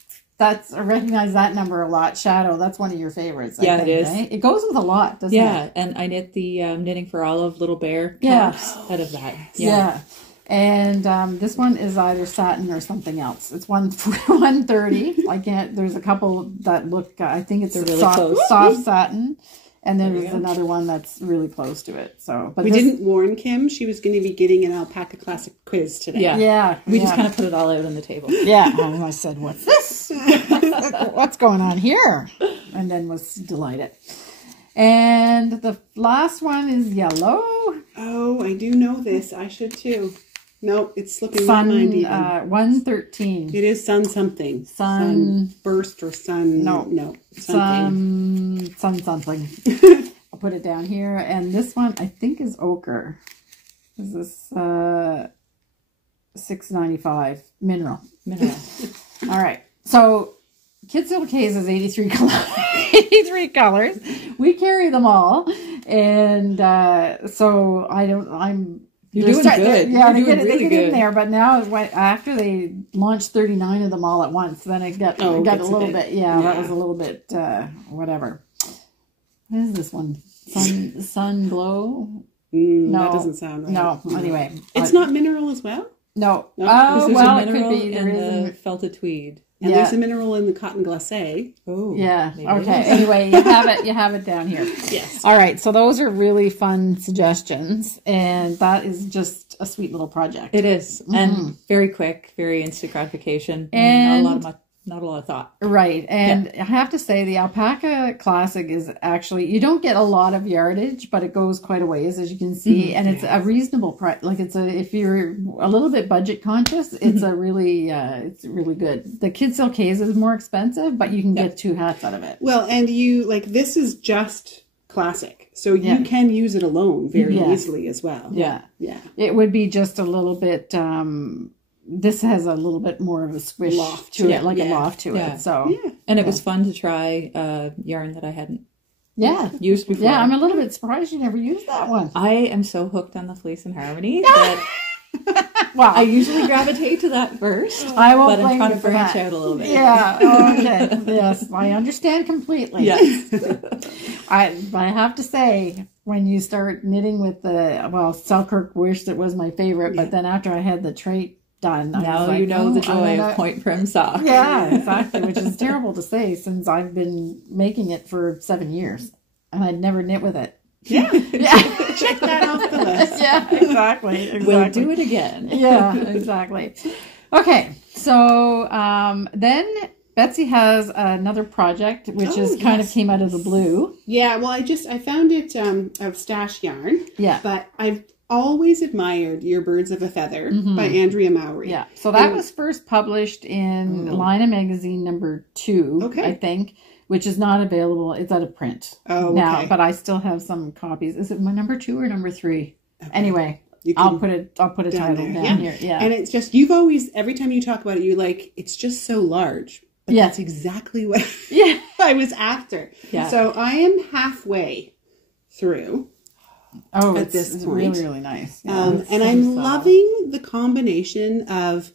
recognize that number a lot. Shadow. That's one of your favorites. I think, it is. Right? It goes with a lot, doesn't it? Yeah, and I knit the Knitting for Olive Little Bear caps out of that. Yeah. And this one is either satin or something else. It's 130. I can't. There's a couple that look. I think it's really soft satin, and then there's another one that's really close to it. So, but we didn't warn Kim she was going to be getting an Alpaca Classic quiz today. Yeah. We just kind of put it all out on the table. Yeah. And I said, "What's this? What's going on here?" And then was delighted. And the last one is yellow. Oh, I do know this. I should too. Nope, it's slipping my mind even. 113. It is sun something. Sunburst or sun... No. Something. Sun something. I'll put it down here. And this one, I think, is ochre. Is this 695 mineral. All right. So Kid Silk's is 83 colors. We carry them all. And so You're doing good. Yeah, they get good. in there. But now, after they launched 39 of them all at once, then it got a little bit. Yeah, that was a little bit whatever. What is this one? Sun glow? No, that doesn't sound right. No. Anyway, it's not mineral as well. No. Oh, well, it could be. There is the felted tweed. And there's a mineral in the cotton glacé. Oh, yeah. Okay. Anyway, you have it down here. Yes. All right. So those are really fun suggestions, and that is just a sweet little project. It is, and very quick, very instant gratification, and not a lot of thought. Right. And I have to say, the Alpaca Classic is actually, you don't get a lot of yardage, but it goes quite a ways, as you can see. And it's a reasonable price. Like if you're a little bit budget conscious, it's it's really good. The Kid Silk's is more expensive, but you can get 2 hats out of it. Well, and this is just classic. So you can use it alone very easily as well. Yeah. Yeah. It would be just a little bit, this has a little bit more of a squish loft to it, like a loft to it. So, and it was fun to try yarn that I hadn't used before. Yeah, I'm a little bit surprised you never used that one. I am so hooked on the Fleece and Harmony that I usually gravitate to that first. I won't but I'm trying to you for branch that. out a little bit. Yeah. Oh, okay. Yes, I understand completely. Yes. I have to say, when you start knitting with Selkirk Wish, that was my favorite. But then after I had the trait done, now you know the joy of point prim sock. Yeah, exactly. Which is terrible to say since I've been making it for 7 years and I'd never knit with it. Yeah. Check that off the list. Yeah, exactly. We'll do it again. Yeah, exactly. Okay, so then Betsy has another project which kind of came out of the blue. Yeah, well, I found it of stash yarn. Yeah, but I've always admired Your Birds of a Feather by Andrea Mowry. Yeah, so that was first published in Lina Magazine #2, I think. Which is not available. It's out of print now, but I still have some copies. Is it my #2 or #3? Okay. Anyway, I'll put a title down here. Yeah, and it's just you've always every time you talk about it, you're like, it's just so large. But that's exactly what I was after. Yeah. So I am halfway through. Oh, at this point, really, really nice. Yeah, and I'm loving the combination of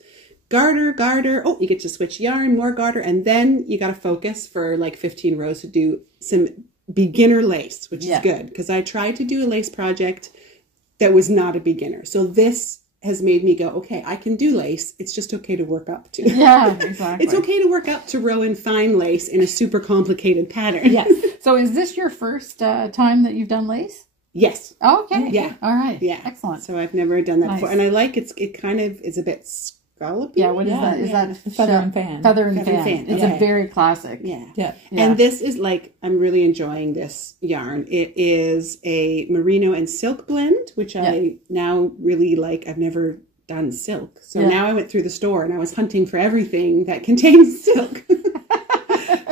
garter. Oh, you get to switch yarn, more garter, and then you got to focus for like 15 rows to do some beginner lace, which is good because I tried to do a lace project that was not a beginner. So this has made me go, okay, I can do lace. It's just okay to work up to. Yeah, exactly. It's okay to work up to row in fine lace in a super complicated pattern. Yes. So is this your first time that you've done lace? Yes. Oh, okay. Yeah. All right. Yeah. Excellent. So I've never done that before, and I like it kind of is a bit scallopy. Yeah, what is that? Is that Feather and Fan? Feather and Fan. It's a very classic. Yeah. And this is I'm really enjoying this yarn. It is a merino and silk blend, which I now really like. I've never done silk. So now I went through the store and I was hunting for everything that contains silk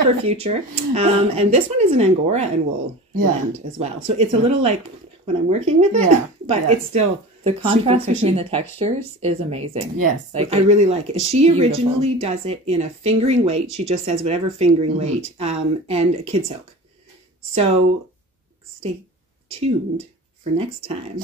for future. And this one is an Angora and wool blend as well. So it's a little like when I'm working with it, but it's still... The contrast between the textures is amazing. Yes. I really like it. She originally does it in a fingering weight. She just says whatever fingering weight and a kid silk. So stay tuned for next time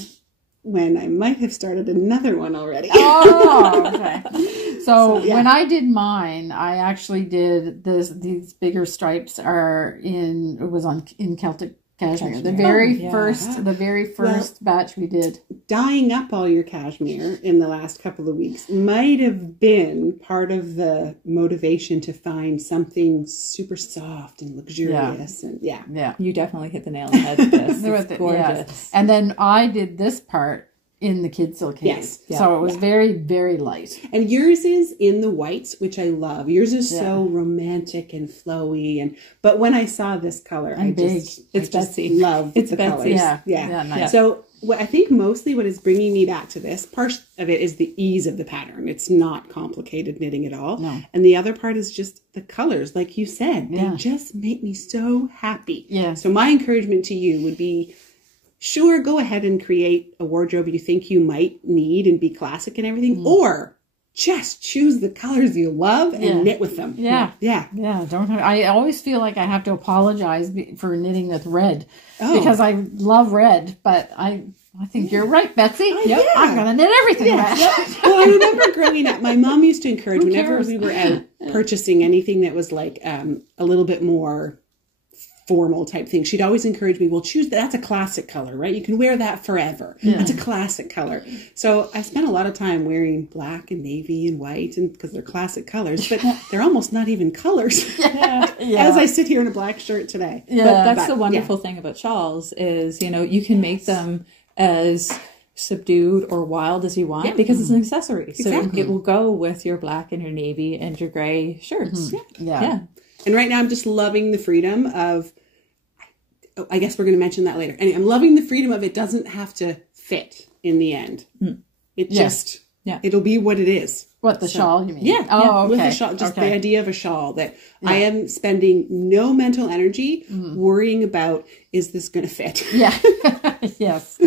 when I might have started another one already. Oh, okay. So when I did mine, I actually did these bigger stripes in Celtic cashmere. The very first batch we did. Dyeing up all your cashmere in the last couple of weeks might have been part of the motivation to find something super soft and luxurious. And you definitely hit the nail on the head with this. It's gorgeous. Yes. And then I did this part in the kid silk haze. So it was very, very light. And yours is in the whites, which I love. Yours is so romantic and flowy. But when I saw this color, I just love the colors. Yeah, nice. So I think mostly what is bringing me back to this part of it is the ease of the pattern. It's not complicated knitting at all. No. And the other part is just the colors. Like you said, they just make me so happy. Yeah. So my encouragement to you would be, sure, go ahead and create a wardrobe you think you might need and be classic and everything, or just choose the colors you love and knit with them. Yeah. I always feel like I have to apologize for knitting with red because I love red, but I think you're right, Betsy. I'm going to knit everything red. Well, I remember growing up, my mom used to encourage whenever we were out purchasing anything that was like a little bit more formal type thing, she'd always encourage me, well, choose that's a classic color, right? You can wear that forever. That's a classic color. So I spent a lot of time wearing black and navy and white, and because they're classic colors, but they're almost not even colors. As I sit here in a black shirt today. But that's the wonderful thing about shawls is, you can make them as subdued or wild as you want because it's an accessory. So it will go with your black and your navy and your gray shirts. And right now I'm just loving the freedom of, I guess we're going to mention that later. Anyway, I'm loving the freedom of it doesn't have to fit in the end. It just Yeah. It'll be what it is. What, the shawl, you mean? Yeah. Oh, okay. With a shawl, just okay. the idea of a shawl that I am spending no mental energy worrying about, is this going to fit? Yeah. Yes.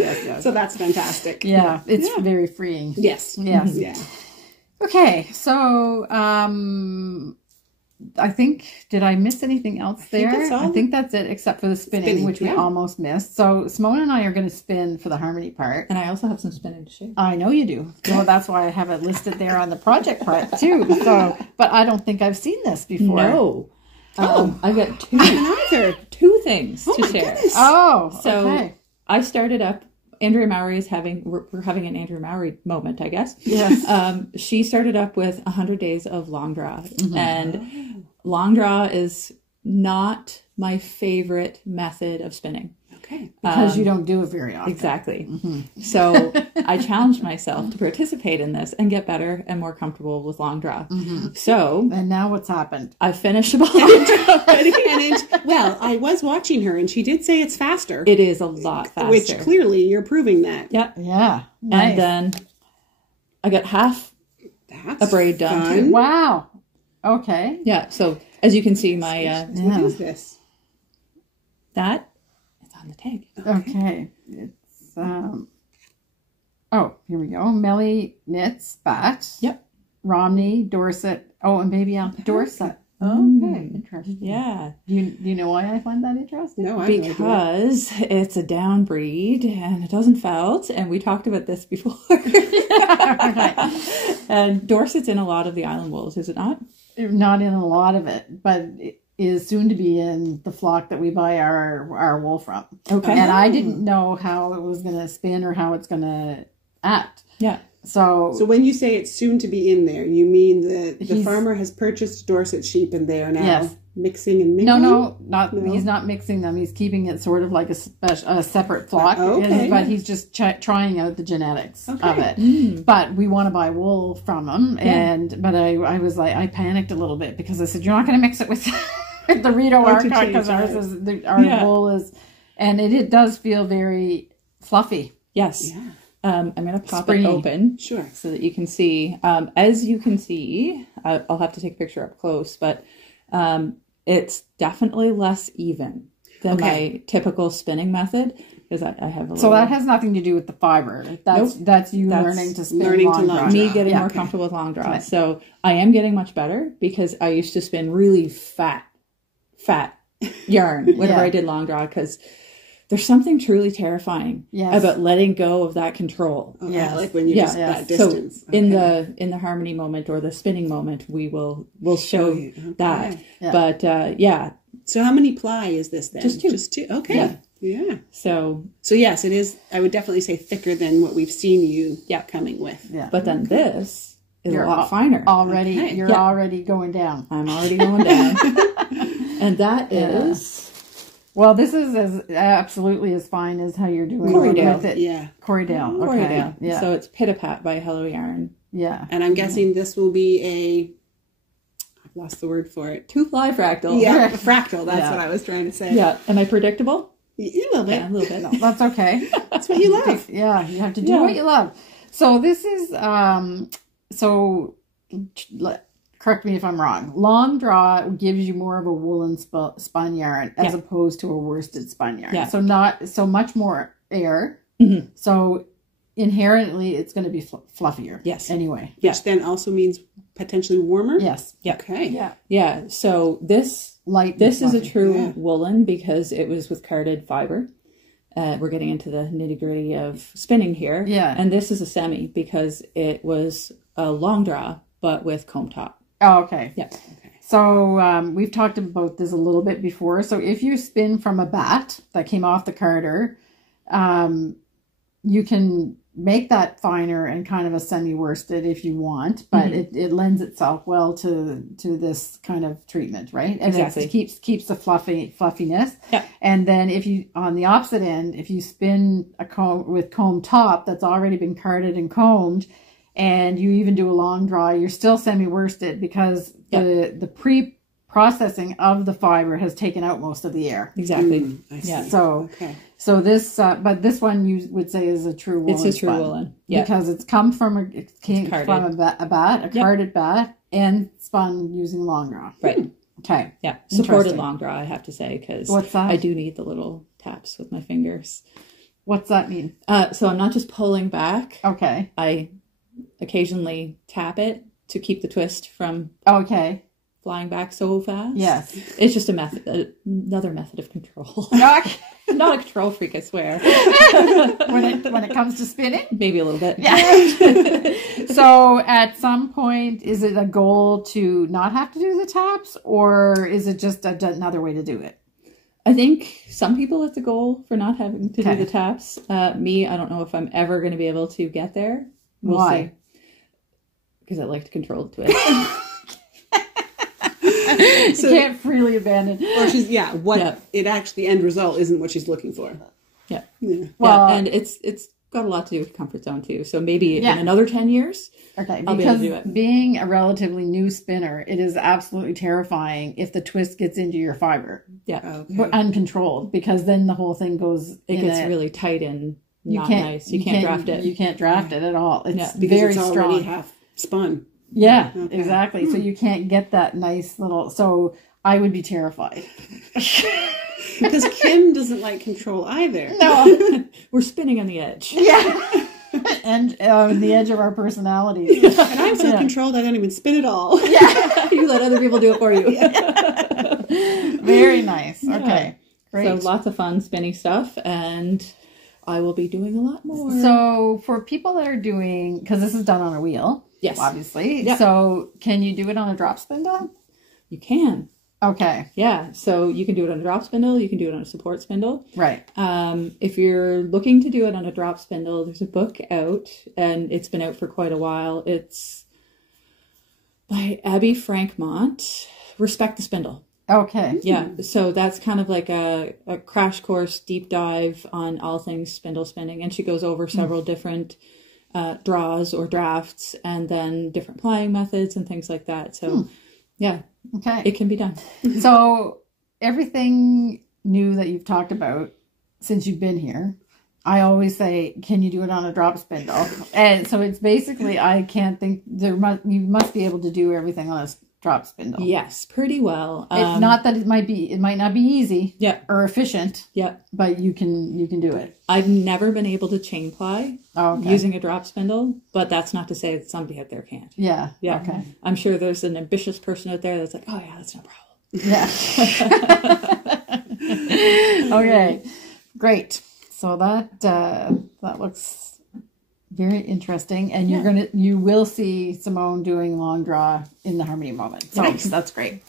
So that's fantastic. Yeah. It's very freeing. Yes. Yes. Yeah. Okay. So, I think, did I miss anything else there? I think that's it, except for the spinning which we almost missed. So Simone and I are going to spin for the harmony part. And I also have some spinning to share. I know you do. So that's why I have it listed there on the project part too. So, but I don't think I've seen this before. No. I got two things to share. Goodness. Oh, So okay. I started up. Andrea Mowry is we're having an Andrea Mowry moment, I guess. Yes. She started up with 100 days of long draw, and long draw is not my favorite method of spinning. Okay. Because you don't do it very often. Exactly. So I challenged myself to participate in this and get better and more comfortable with long draw. So, And now what's happened? I finished a long draw already. Well, I was watching her and she did say it's faster. It is a lot faster. Which clearly you're proving that. Yep. Yeah. Nice. And then I got half That's a braid done fun. too. Wow. Okay. Yeah. So as you can see, my What is this? that is on the tag. Okay. It's here we go. Melly Knits Bat. Yep. Romney, Dorset. Oh, and Baby Aunt Dorset. Okay. Interesting. Yeah. Do you know why I find that interesting? No, I have no idea. Because it's a down breed and it doesn't felt, and we talked about this before. And Dorset's in a lot of the island wools, is it not? Not in a lot of it, but it is soon to be in the flock that we buy our wool from. Okay. And I didn't know how it was going to spin or how it's going to act. Yeah. So when you say it's soon to be in there, you mean that the farmer has purchased Dorset sheep and they are now mixing and mingling? No, he's not mixing them. He's keeping it sort of like a separate flock. Okay. But he's just trying out the genetics of it. But we want to buy wool from him. But I was like, I panicked a little bit because I said, you're not going to mix it with the Rito Arcot because our wool is, and it does feel very fluffy. Yes. Yeah. I'm going to pop Springy. it open. Sure. So that you can see. As you can see, I'll have to take a picture up close, but it's definitely less even than my typical spinning method because I have a little... So that has nothing to do with the fiber. That's you learning to spin long draw. Me getting more comfortable with long draw. Right. So I am getting much better because I used to spin really fat yarn whenever I did long draw because there's something truly terrifying about letting go of that control. Like when you just that distance. So in the harmony moment or the spinning moment, we'll show that. Yeah. But So how many ply is this then? Just two. Okay. Yeah. So yes, it is. I would definitely say thicker than what we've seen you coming with. Yeah. But then this is a lot finer. Already, you're already going down. I'm already going down. And that is... Well, this is absolutely as fine as how you're doing Corriedale. with it. Yeah. Corriedale. Okay. Corriedale. Yeah. So it's Pit-a-Pat by Hello Yarn. Yeah. And I'm guessing this will be I've lost the word for it. 2-ply fractal. Yeah, fractal. That's what I was trying to say. Yeah. Am I predictable? A little bit. Yeah, a little bit. No, that's okay. That's what you love. Yeah, you have to do what you love. So this is, correct me if I'm wrong. Long draw gives you more of a woolen spun yarn as opposed to a worsted spun yarn. Yeah. So not so much more air. Mm-hmm. So inherently, it's going to be fluffier. Yes. Anyway. Which then also means potentially warmer. Yes. Yeah. Okay. Yeah. Yeah. So this is a true woolen because it was with carded fiber. We're getting into the nitty gritty of spinning here. Yeah. And this is a semi because it was a long draw, but with comb top. Oh, okay. Yeah. Okay. So we've talked about this a little bit before. So if you spin from a bat that came off the carder, you can make that finer and kind of a semi-worsted if you want, but it lends itself well to this kind of treatment, right? And it keeps the fluffiness. Yeah. And then if you, on the opposite end, if you spin a comb with comb top that's already been carded and combed, and you even do a long draw, you're still semi-worsted because the processing of the fiber has taken out most of the air. Exactly. I see. Yeah. So, Okay. so this, but this one you would say is a true woolen. It's a true spun, woolen. Yeah. because it's come from It's a carded bat, and spun using long draw. Right. Okay. Yeah. Supported Interesting. long draw, I have to say, because What's that? I do need the little taps with my fingers. What's that mean? So I'm not just pulling back. Okay. I occasionally tap it to keep the twist from Okay. flying back so fast. Yes. It's just another method of control. Okay. I'm not a control freak, I swear. when it comes to spinning? Maybe a little bit. Yeah. So at some point, is it a goal to not have to do the taps, or is it just another way to do it? I think some people it's a goal for not having to Okay. do the taps. Me, I don't know if I'm ever going to be able to get there. We'll Why? see. Because I like to control the twist. You can't freely abandon. Or it actually end result isn't what she's looking for. Yeah. Yeah. Well, and it's got a lot to do with comfort zone too. So maybe Yeah. in another 10 years, Okay, I'll be able because to do it. being a relatively new spinner, it is absolutely terrifying if the twist gets into your fiber, yeah, Okay. uncontrolled, because then the whole thing goes. it gets really tight and you not can't, nice. You can't draft it. You can't draft it at all. It's Yeah. Because very it's already strong. half spun. Yeah, Okay. exactly. So you can't get that nice little. So I would be terrified. Because Kim doesn't like control either. No. We're spinning on the edge. Yeah. And the edge of our personalities. And I'm so controlled I don't even spin at all. You let other people do it for you. Very nice. Okay. Great. So lots of fun spinning stuff, and I will be doing a lot more. So for people that are doing, because this is done on a wheel, Yes. obviously. Yep. So can you do it on a drop spindle? You can. Okay. Yeah. So you can do it on a drop spindle. You can do it on a support spindle. Right. If you're looking to do it on a drop spindle, there's a book out, and it's been out for quite a while. It's by Abby Frankmont, Respect the Spindle. Okay. Yeah, so that's kind of like a crash course deep dive on all things spindle spinning. And she goes over several different draws or drafts, and then different plying methods and things like that. So yeah, Okay. it can be done. So everything new that you've talked about since you've been here, I always say, can you do it on a drop spindle? And so it's basically, I can't think, you must be able to do everything on a drop spindle. Yes, pretty well. It's not that it might not be easy Yeah. or efficient, Yeah. but you can do it. I've never been able to chain ply Okay. using a drop spindle, but that's not to say that somebody out there can't. Yeah. Yeah. Okay. I'm sure there's an ambitious person out there that's like, oh yeah, that's no problem. Yeah. Okay. Great. So that looks very interesting, and you will see Simone doing long draw in the harmony moment. So that's great.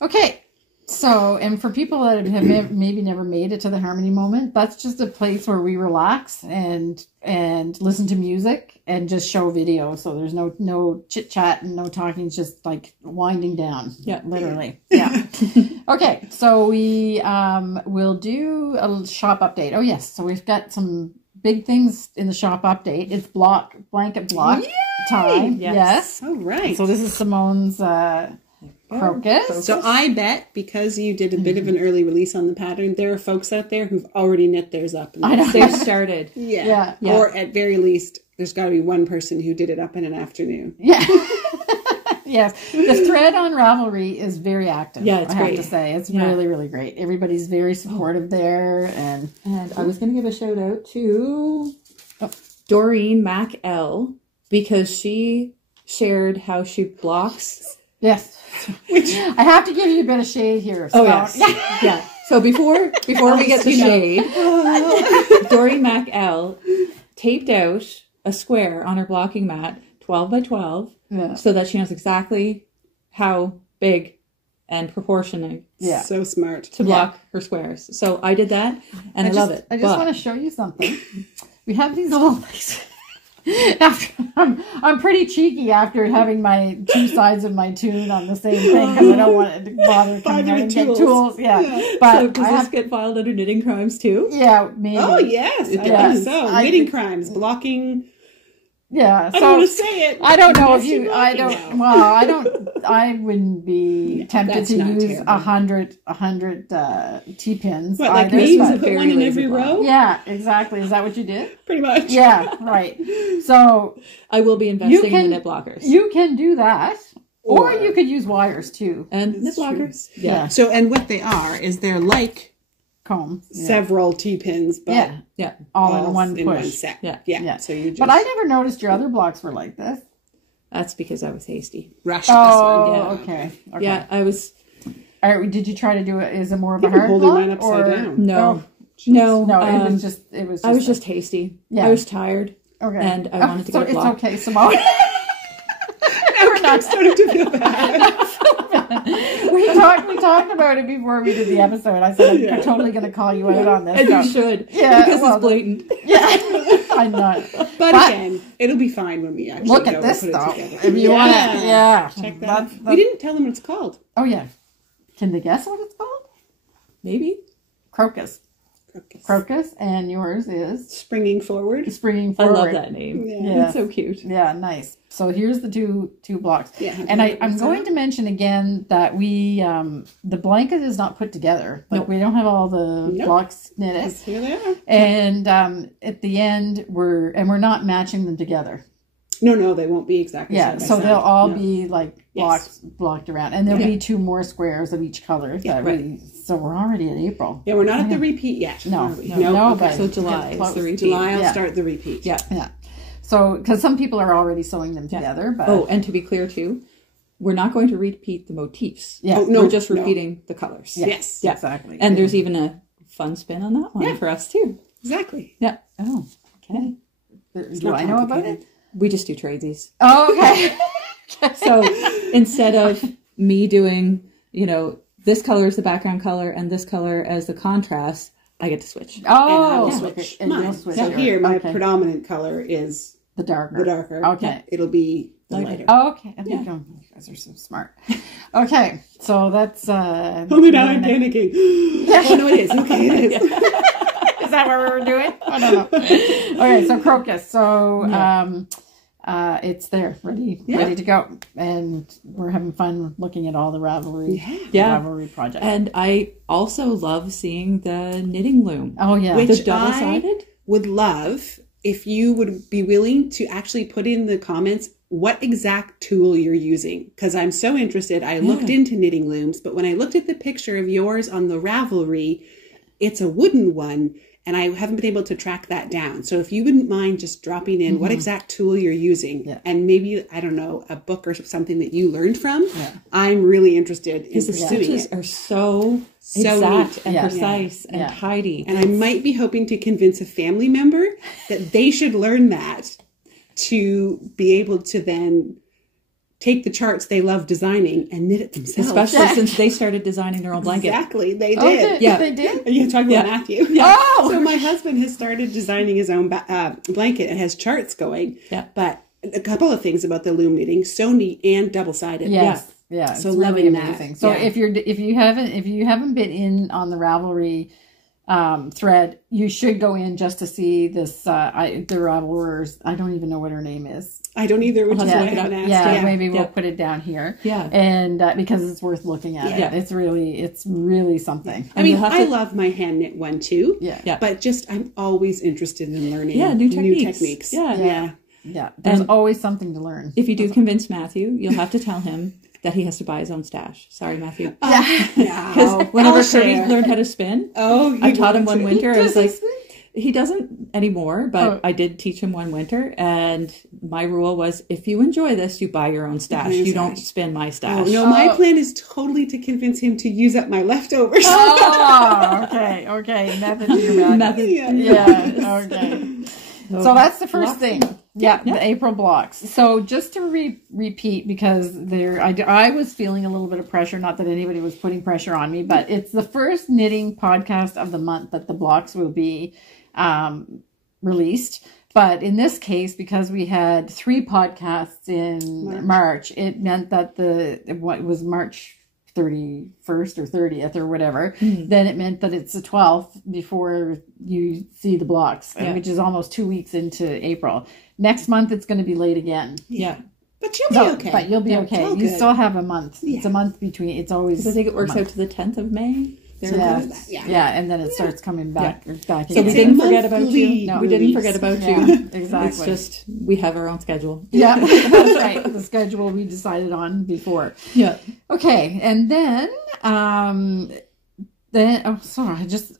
Okay. So, and for people that have maybe never made it to the harmony moment, that's just a place where we relax and listen to music and just show video. So there's no chit chat and no talking. It's just like winding down. Yeah. Literally. Yeah. Okay. So we will do a shop update. Oh yes. So we've got some big things in the shop update. It's blanket block time. Yes. All right. So this is Simone's crocus. So I bet because you did a bit of an early release on the pattern, there are folks out there who've already knit theirs up. I know. They've started. Yeah. Yeah. Or at very least, there's got to be one person who did it up in an afternoon. Yeah. Yes. The thread on Ravelry is very active. Yeah, it's I great. have to say. It's really, really great. Everybody's very supportive there. And I was going to give a shout out to Doreen Mac L, because she shared how she blocks. yes. I have to give you a bit of shade here. So. Oh, yes. Yeah. So before we get to shade, Doreen Mac L taped out a square on her blocking mat, 12 by 12, so that she knows exactly how big and proportionate So smart. to block her squares. So I did that, and I love it. I just want to show you something. We have these little things. I'm pretty cheeky after having my two sides of my tune on the same thing, because I don't want to bother coming out and get tools. Yeah. But So does this get filed under knitting crimes too? Yeah, maybe. Oh, yes. I think so. Knitting crimes, blocking Yeah. I don't want to say it. I don't know if Yes, you, you're I walking don't, now. well, I don't, I wouldn't be tempted that's to not use terrible. 100 T-pins. What, like either, me? but- Put one in every row? Yeah, exactly. Is that what you did? Pretty much. Yeah, right. So I will be investing in the knit blockers. you can do that, or Or- you could use wires too. And knit That's true. blockers. Yeah. So, and what they are is they're like Comb. Yeah. several T-pins, but Yeah. Yeah. All in one push. in one set. Yeah. Yeah. So you just But I never noticed your other blocks were like this. That's because I was hasty. rushed Oh, this one. okay. Yeah, I was. All right, did you try to do it? Is it more of a I think I'm hard holding block? mine upside or... down. No. Oh, No. no, it was just. I was just hasty. Yeah. I was tired. okay. and I wanted to so get a it's block. okay, Simone. We're not starting to feel bad. we talked about it before we did the episode. I said I'm totally going to call you out on this. And so- you should. Yeah, Because well, it's blatant. Yeah, I'm not. But again, it'll be fine when we actually Look go at this and put though. it together. If you want it, yeah. Check that. That's- We didn't tell them what it's called. Oh yeah. Can they guess what it's called? Maybe. Crocus. Crocus. Crocus, and yours is Springing forward. springing I forward. love that name. Yeah. It's so cute. Yeah, nice. So here's the two blocks. Yeah. And I'm going to mention again that we the blanket is not put together. Like Nope. we don't have all the Nope. blocks knitted. Here they are. And at the end we're not matching them together. No, they won't be exactly. Yeah, side by so side. they'll all No. be like Yes. blocked around, and there'll be two more squares of each color. Yeah, that so we're already in April. Yeah, we're not at the repeat yet. No, are we? no, okay. but So July is the repeat. July I'll Yeah. start the repeat. Yeah. Yeah. So because some people are already sewing them together, but Oh, and to be clear too, we're not going to repeat the motifs. yeah, Oh, no, We're just no. repeating the colors. Yes. Yeah. exactly. And there's even a fun spin on that one Yeah. for us too. Exactly. Yeah. oh, okay. Do not I know about complicated. it? We just do tradesies. Oh, okay. So instead of me doing, this color is the background color and this color as the contrast, I get to switch. And I Oh, will okay. switch And you'll mine. switch So yours. here, my Okay. predominant color is the darker. the darker. Okay. It'll be the Lighter. lighter. Oh, okay. I think you guys are so smart. Okay, so that's Only now I'm panicking. Oh, no, it is. Okay, it is. Is that what we were doing? I don't know. Okay, so crocus. So it's there, ready to go, and we're having fun looking at all the Ravelry projects. And I also love seeing the knitting loom. Oh yeah, Which The double-sided? would love if you would be willing to actually put in the comments what exact tool you're using, because I'm so interested. I looked into knitting looms, but when I looked at the picture of yours on the Ravelry, it's a wooden one, and I haven't been able to track that down. So if you wouldn't mind just dropping in what exact tool you're using, and maybe, I don't know, a book or something that you learned from, I'm really interested in Because the pursuing stitches it. are so So exact neat. and Yeah. precise and Yeah. tidy. And I might be hoping to convince a family member that they should learn that to be able to then take the charts they love designing and knit it themselves. Especially since they started designing their own blanket. Exactly, they Oh, did. Yeah. they did. Are you talking about Matthew? Oh! So my husband has started designing his own blanket and has charts going. Yeah. But a couple of things about the loom knitting, so neat and double-sided. Yes. Yeah, So it's loving really that. amazing. So Yeah. if you haven't been in on the Ravelry thread, you should go in just to see this. The Ravelers. I don't even know what her name is. I don't either, which is why I look it haven't up. asked. Yeah, Yeah. maybe we'll Yeah. put it down here. Yeah. And because it's worth looking at. Yeah. It's really something. I mean, you'll have I to- love my hand knit one too. Yeah. Yeah. But just, I'm always interested in learning new techniques. Yeah. Yeah. Yeah. There's And- always something to learn. If you do convince Matthew, you'll have to tell him that he has to buy his own stash. Sorry, Matthew. Yeah. Because whenever I'll Curdy share. learned how to spin, Oh, I taught him one want to. winter. I was like, Does he he doesn't anymore, but Oh. I did teach him one winter. And my rule was, if you enjoy this, you buy your own stash. You don't spin my Oh, stash. no, my plan is totally to convince him to use up my leftovers. Oh, okay. Method to your madness. Yeah, okay. So that's the first thing. Yeah, the April blocks. So just to repeat, because I was feeling a little bit of pressure, not that anybody was putting pressure on me, but it's the first knitting podcast of the month that the blocks will be released. But in this case, because we had 3 podcasts in March, it meant that it was March 31st or 30th or whatever, then it meant that it's the 12th before you see the blocks, which is almost 2 weeks into April. Next month, it's going to be late again. Yeah. But you'll be okay. But you'll be okay. You still have a month. Yeah. It's a month between. It's always. I think it works out to the 10th of May. Yeah, and then it starts coming back. Back so we didn't forget about you. No, we didn't forget about you. Exactly. It's just we have our own schedule. Yeah, that's right. The schedule we decided on before. Yeah. Okay, and then oh, sorry, I just.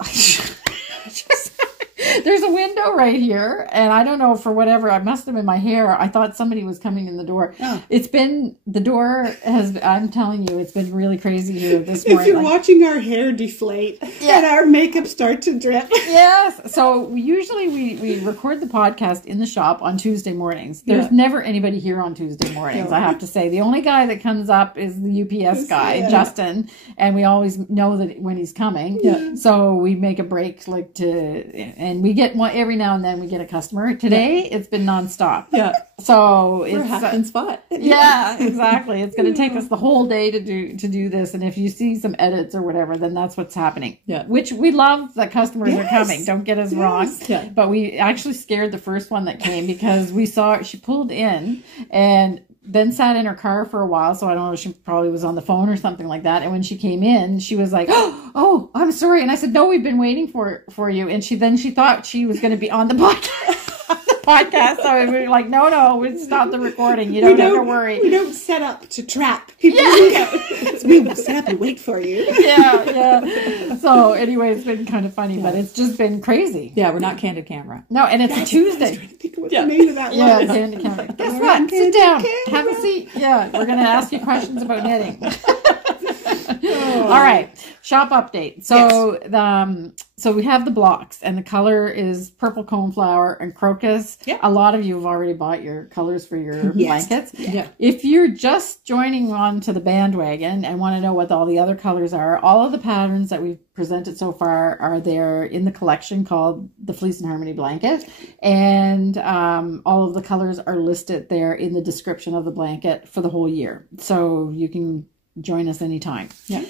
There's a window right here, and I don't know, for whatever, I must have been my hair. I thought somebody was coming in the door. Oh. The door I'm telling you, it's been really crazy here this morning. If you're watching our hair deflate and our makeup start to drip. Yes. So we record the podcast in the shop on Tuesday mornings. There's never anybody here on Tuesday mornings, I have to say. The only guy that comes up is the UPS guy, Justin, and we always know that when he's coming. Yeah. So we make a break and we get one every now and then. We get a customer. Today it's been nonstop. Yeah. So we're it's half in spot. Yeah, exactly. It's going to take us the whole day to do this. And if you see some edits or whatever, then that's what's happening. Yeah. Which we love that customers are coming. Don't get us wrong. Yeah. But we actually scared the first one that came because we saw she pulled in and then sat in her car for a while. So I don't know, she probably was on the phone or something like that. And when she came in, she was like, oh, I'm sorry. And I said, no, we've been waiting for you. And she thought she was going to be on the podcast. So we were like, no, we stopped the recording. You don't have to worry. We don't set up to trap people. So we will set up and wait for you. Yeah. So anyway, it's been kind of funny, but it's just been crazy. Yeah, we're not candid camera. No, and it's a Tuesday. I was trying to think of what the name of that was. Yeah, candid camera. Guess what? Sit down. Have a seat. Yeah, we're going to ask you questions about knitting. All right, shop update. So so we have the blocks, and the color is purple coneflower and crocus. Yep. A lot of you have already bought your colors for your blankets. Yeah. If you're just joining on to the bandwagon and want to know what all the other colors are, all of the patterns that we've presented so far are there in the collection called the Fleece and Harmony blanket, and all of the colors are listed there in the description of the blanket for the whole year, so you can join us anytime. Yeah.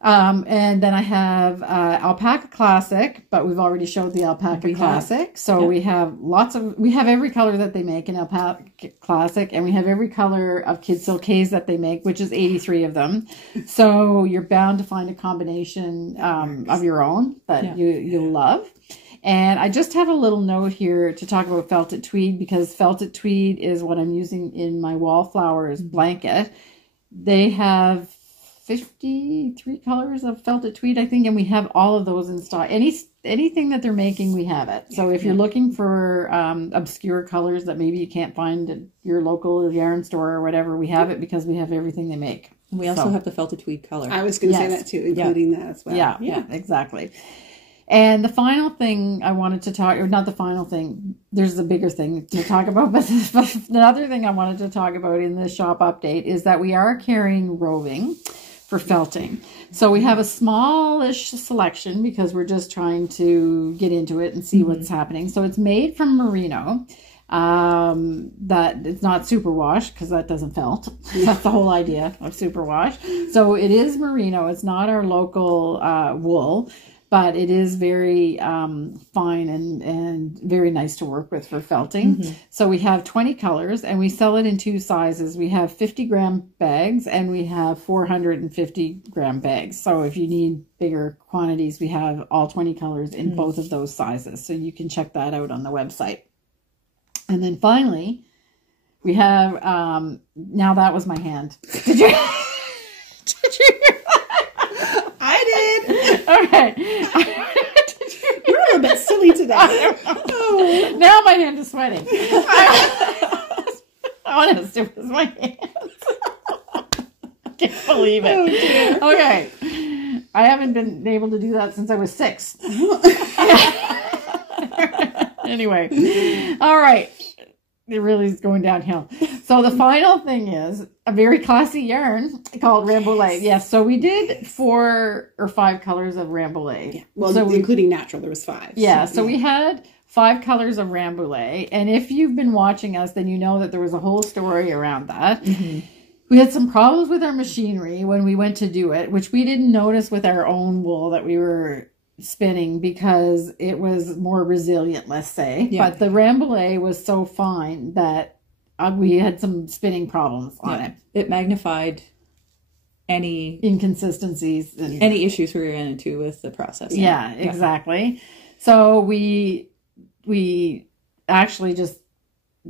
And then I have Alpaca Classic, but we've already showed the Alpaca Classic. So we have every color that they make in Alpaca Classic, and we have every color of Kid Silkes that they make, which is 83 of them. So you're bound to find a combination of your own that you'll love. And I just have a little note here to talk about felted tweed, because felted tweed is what I'm using in my Wallflowers blanket. They have 53 colors of felted tweed, I think, and we have all of those in stock. Anything that they're making, we have it. So if you're looking for obscure colors that maybe you can't find at your local yarn store or whatever, we have it because we have everything they make. And we also have the felted tweed color. I was going to say that too, including that as well. Yeah, exactly. And the final thing I wanted to talk, or not the final thing, there's a bigger thing to talk about, but another thing I wanted to talk about in the shop update is that we are carrying roving for felting. So we have a smallish selection because we're just trying to get into it and see what's happening. So it's made from merino. That it's not superwash because that doesn't felt. That's the whole idea of superwash. So it is merino. It's not our local wool, but it is very fine and very nice to work with for felting. So we have 20 colors, and we sell it in two sizes. We have 50-gram bags, and we have 450-gram bags. So if you need bigger quantities, we have all 20 colors in both of those sizes. So you can check that out on the website. And then finally, we have, now that was my hand. Did you? Did you? I did. Okay. We're a bit silly today. Oh. Now my hand is sweating. Honest, it was my hands. I can't believe it. Oh, dear. Okay. I haven't been able to do that since I was 6. Anyway. All right. It really is going downhill. So the final thing is a very classy yarn called Rambouillet. Yes, so we did 4 or 5 colors of Rambouillet. Yeah. Well, so including natural, there was 5. Yeah, so we had 5 colors of Rambouillet. And if you've been watching us, then you know that there was a whole story around that. We had some problems with our machinery when we went to do it, which we didn't notice with our own wool that we were spinning because it was more resilient, let's say. Yeah. But the Rambouillet was so fine that we had some spinning problems on it. It magnified any inconsistencies and any issues we were into with the process. Yeah, exactly. So we actually just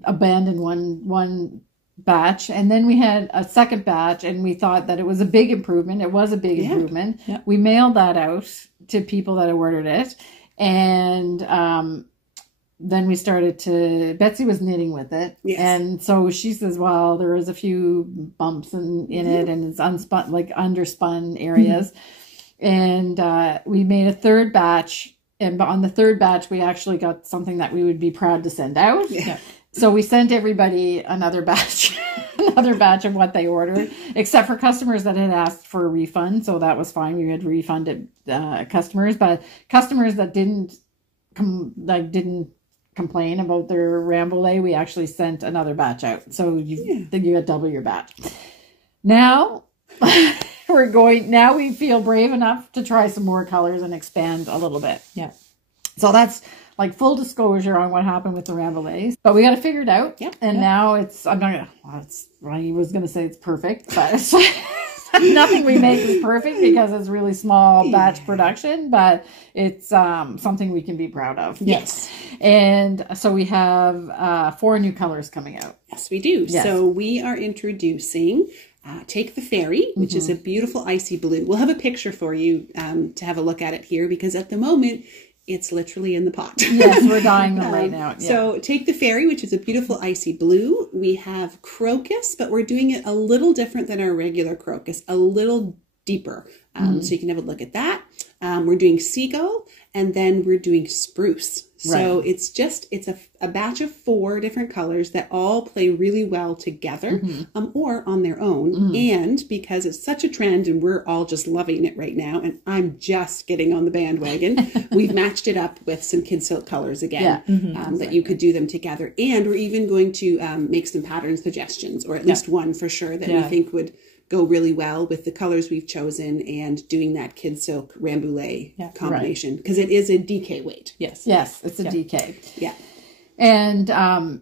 abandoned one batch, and then we had a second batch, and we thought that it was a big improvement. It was a big improvement. Yeah. We mailed that out to people that ordered it, and then we started to, Betsy was knitting with it. Yes. And so she says, well, there was a few bumps in it, and it's unspun, like underspun areas. And we made a third batch. And on the third batch, we actually got something that we would be proud to send out. Yeah. So we sent everybody another batch, of what they ordered, except for customers that had asked for a refund. So that was fine. We had refunded customers, but customers that didn't complain about their Rambouillet, we actually sent another batch out. So you got double your batch. Now we feel brave enough to try some more colors and expand a little bit. Yeah. So that's like full disclosure on what happened with the Rambouillets, but we got to figure it out. Yep. And now I was going to say it's perfect, but it's nothing we make is perfect because it's really small batch production, but it's something we can be proud of. Yes. And so we have 4 new colors coming out. Yes, we do. Yes. So we are introducing Take the Fairy, which is a beautiful icy blue. We'll have a picture for you to have a look at it here, because at the moment it's literally in the pot. Yes, we're dyeing them right now. Yeah. So Take the Fairy, which is a beautiful icy blue. We have Crocus, but we're doing it a little different than our regular Crocus, a little deeper. So you can have a look at that. We're doing Seagull, and then we're doing Spruce. So it's a batch of 4 different colors that all play really well together, or on their own. And because it's such a trend and we're all just loving it right now, and I'm just getting on the bandwagon, we've matched it up with some kid silk colors again, that you could do them together. And we're even going to make some pattern suggestions, or at least one for sure that we think would go really well with the colors we've chosen, and doing that kid silk Rambouillet combination, because it is a DK weight. Yes, it's a DK. Yeah. And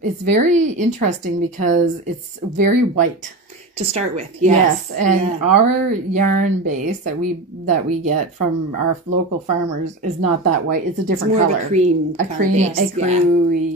it's very interesting because it's very white to start with. Yes. And our yarn base that we get from our local farmers is not that white. It's a different color. More of a creamy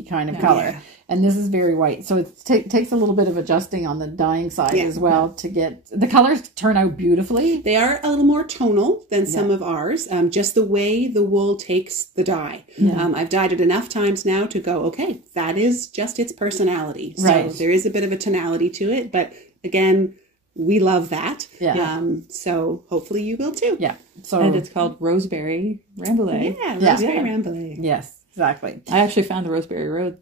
kind of color. Yeah. And this is very white. So it takes a little bit of adjusting on the dyeing side as well to get the colors to turn out beautifully. They are a little more tonal than some of ours, just the way the wool takes the dye. I've dyed it enough times now to go, okay, that is just its personality. So there is a bit of a tonality to it, but again, we love that. Yeah. So hopefully you will too. Yeah. And it's called Roseberry Rambouillet. Yeah, Roseberry Rambouillet. Yes, exactly. I actually found the Roseberry Road.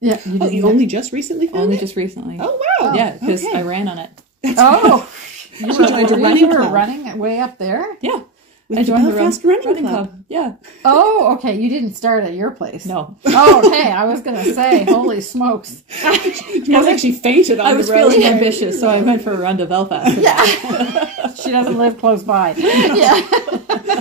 Yeah. You only just recently found it? Only just recently. Oh, wow. Yeah, because I ran on it. You were running way up there? Yeah. I joined the running club. Yeah. Oh, okay. You didn't start at your place. No. Oh, okay. I was going to say, holy smokes. She actually fainted on the road. I was feeling ambitious, so I went for a run to Belfast. Yeah. She doesn't live close by. Yeah.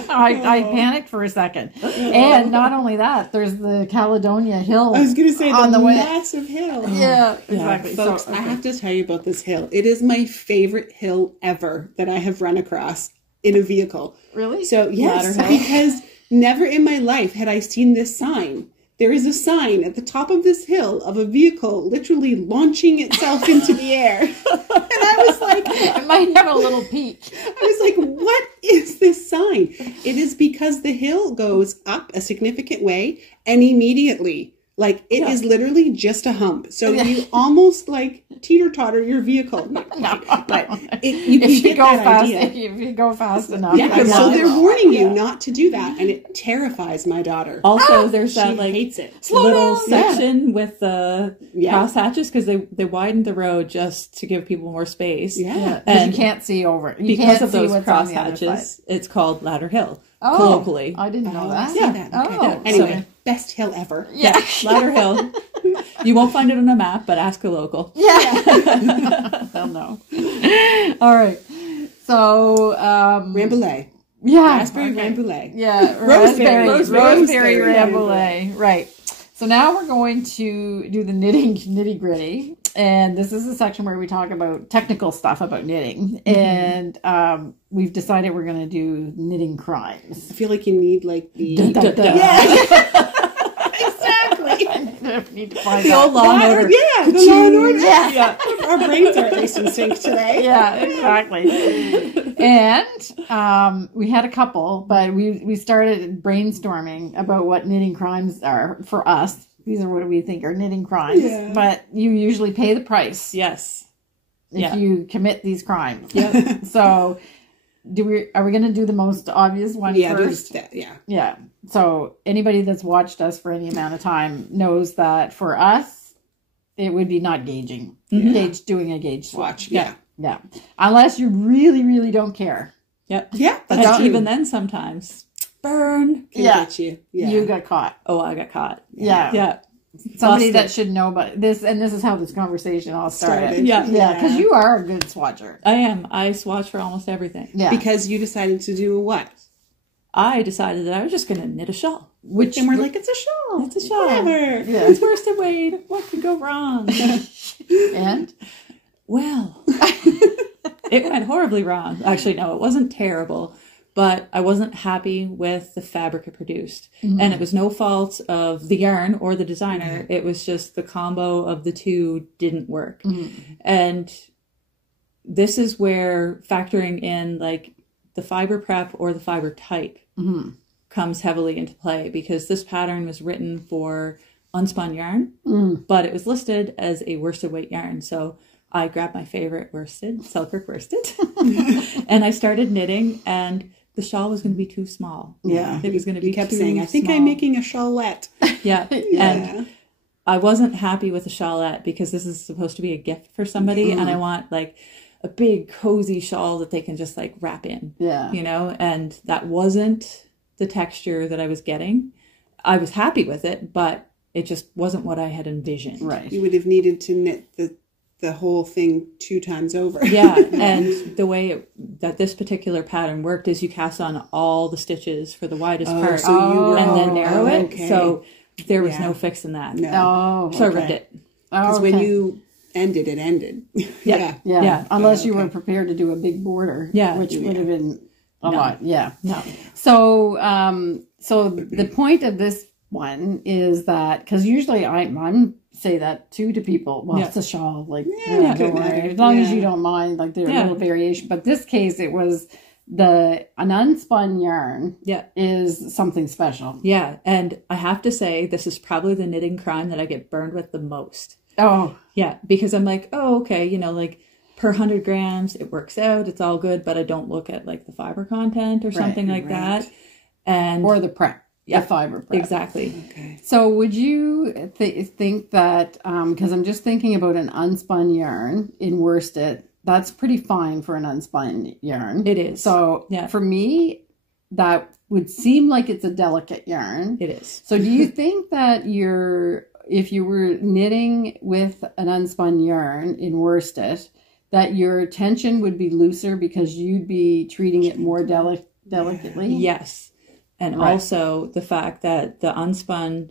I panicked for a second. And not only that, there's the Caledonia Hill. I was going to say on the massive hill. Yeah, exactly. Folks, so, I have to tell you about this hill. It is my favorite hill ever that I have run across in a vehicle. Really? So yes, because never in my life had I seen this sign. There is a sign at the top of this hill of a vehicle literally launching itself into the air. And I was like, it might have a little peak. I was like, what is this sign? It is because the hill goes up a significant way and immediately, like, it is literally just a hump. So you almost like teeter-totter your vehicle. But you can get that idea. If you go fast enough. Yeah, so they're warning you not to do that. And it terrifies my daughter. Also, there's that hates it. little section with the crosshatches, because they widened the road just to give people more space. Yeah. And you can't see over it. Because of those crosshatches, it's called Ladder Hill. Colloquially. I didn't know that. Okay. Anyway, best hill ever. Yeah. Ladder Hill. You won't find it on a map, but ask a local. Yeah. They'll know. All right. So, Rambouillet. Yeah. Raspberry Rambouillet. Yeah. Roseberry Rambouillet. Right. So now we're going to do the nitty gritty. And this is a section where we talk about technical stuff about knitting. And we've decided we're going to do knitting crimes. I feel like you need like the... Yeah. Exactly. I need to find The old Law and Order. Yeah, the Law and Order. Yeah. Our brains are at least in sync today. Yeah, exactly. And we had a couple, but we started brainstorming about what knitting crimes are for us. These are what we think are knitting crimes. Yeah. But you usually pay the price. Yes. If you commit these crimes. Yep. So are we going to do the most obvious one first? Yeah. So anybody that's watched us for any amount of time knows that for us, it would be not gauging. Doing a gauge swatch. Yeah. Yeah. Unless you really, really don't care. Yep. Yeah. But even then sometimes. Burn. Get you. Yeah. You got caught. Oh, I got caught. Yeah. Yeah. Somebody that should know about this, and this is how this conversation all started. Yeah. Because you are a good swatcher. I am. I swatch for almost everything. Yeah. Because you decided to do what? I decided that I was just going to knit a shawl. And we're like, it's a shawl. It's a shawl. Whatever. Yeah. It's worsted weight. What could go wrong? And? Well, it went horribly wrong. Actually, no, it wasn't terrible. But I wasn't happy with the fabric it produced. And it was no fault of the yarn or the designer. It was just the combo of the two didn't work. And this is where factoring in like the fiber prep or the fiber type comes heavily into play, because this pattern was written for unspun yarn, but it was listed as a worsted weight yarn. So I grabbed my favorite worsted, Selkirk worsted, and I started knitting, and the shawl was going to be too small. Yeah. It was going to be You kept too saying, I think small. I'm making a shawlette. Yeah. And I wasn't happy with the shawlette because this is supposed to be a gift for somebody. And I want like a big cozy shawl that they can just like wrap in. Yeah. You know, and that wasn't the texture that I was getting. I was happy with it, but it just wasn't what I had envisioned. Right. You would have needed to knit the whole thing 2 times over. Yeah, and the way that this particular pattern worked is you cast on all the stitches for the widest part, so you were and then narrow it. Okay. So there was no fixing that. No. So I ripped it. Because when you ended, it ended. Yeah. Unless you were prepared to do a big border. Yeah. Which would have been a lot. Yeah. No. So, so the point of this one is that, because usually I'm say that too to people. Well, it's a shawl. Like, don't worry. As long as you don't mind, like there's a little variation. But this case, it was an unspun yarn. Yeah. Is something special. Yeah, and I have to say, this is probably the knitting crime that I get burned with the most. Oh. Yeah, because I'm like, oh, okay, you know, like per 100 grams, it works out, it's all good, but I don't look at like the fiber content or something like that. And or the prep. Yeah, the fiber prep. Exactly. Okay. So would you think that, because I'm just thinking about an unspun yarn in worsted, that's pretty fine for an unspun yarn. It is. So for me, that would seem like it's a delicate yarn. It is. So do you think that if you were knitting with an unspun yarn in worsted, that your tension would be looser because you'd be treating it more delicately? Yes. And also the fact that the unspun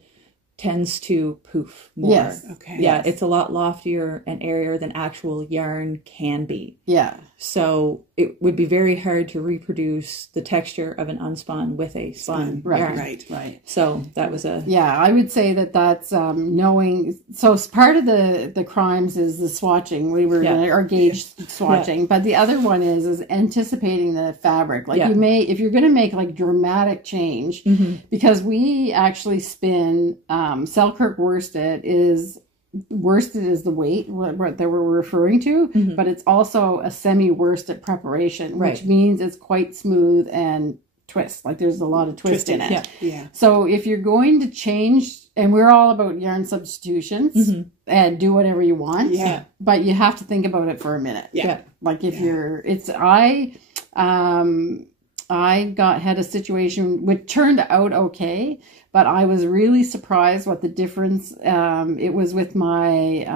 tends to poof more. Yes. Okay. Yeah, it's a lot loftier and airier than actual yarn can be. Yeah. So it would be very hard to reproduce the texture of an unspun with a spun yarn. Right. So that was a... Yeah, I would say that's knowing... So part of the crimes is the swatching. We were going to, or gauge swatching. Yeah. But the other one is anticipating the fabric. Like if you're going to make like dramatic change, because we actually spin... Selkirk worsted is the weight what that we're referring to, but it's also a semi-worsted preparation, which means it's quite smooth and twist. Like there's a lot of twist in it. Yeah. So if you're going to change, and we're all about yarn substitutions and do whatever you want, but you have to think about it for a minute. Yeah. Like if had a situation which turned out okay, but I was really surprised what the difference it was with my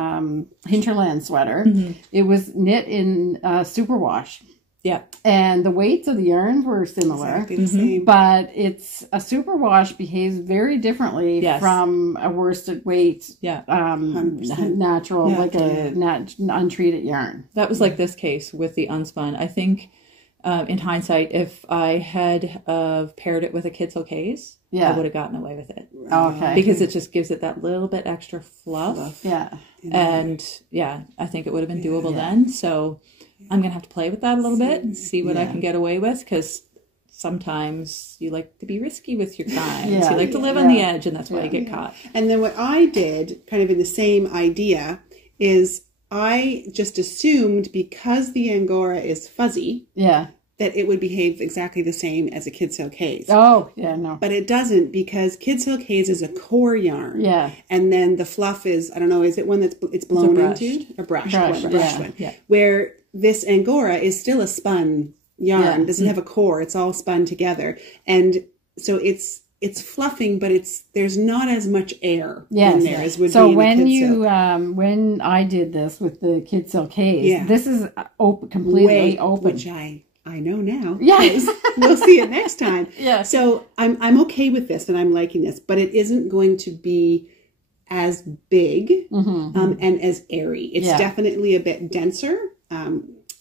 hinterland sweater. It was knit in superwash. Yeah. And the weights of the yarns were similar. Exactly the same. But it's a superwash behaves very differently from a worsted weight, natural, like a untreated yarn. That was like this case with the unspun. I think in hindsight, if I had paired it with a Kid Silk's, I would have gotten away with it. Okay. Because it just gives it that little bit extra fluff. Yeah. And I think it would have been doable then. So I'm going to have to play with that a little bit and see what I can get away with, because sometimes you like to be risky with your kinds. You like to live on the edge, and that's why you get caught. And then what I did, kind of in the same idea, is I just assumed because the Angora is fuzzy, that it would behave exactly the same as a Kid Silk's. Oh, yeah, no. But it doesn't, because Kid Silk's is a core yarn. Yeah. And then the fluff is, I don't know, is it one that's it's blown into? A brushed one. Yeah. Where this Angora is still a spun yarn. Doesn't have a core. It's all spun together. And so it's fluffing, but there's not as much air in there as would be in when Kid you Silk. when I did this with the Kid Silk's, this is completely open. Which I know now. Yes. We'll see it next time. Yeah. So I'm okay with this, and I'm liking this, but it isn't going to be as big and as airy. It's definitely a bit denser.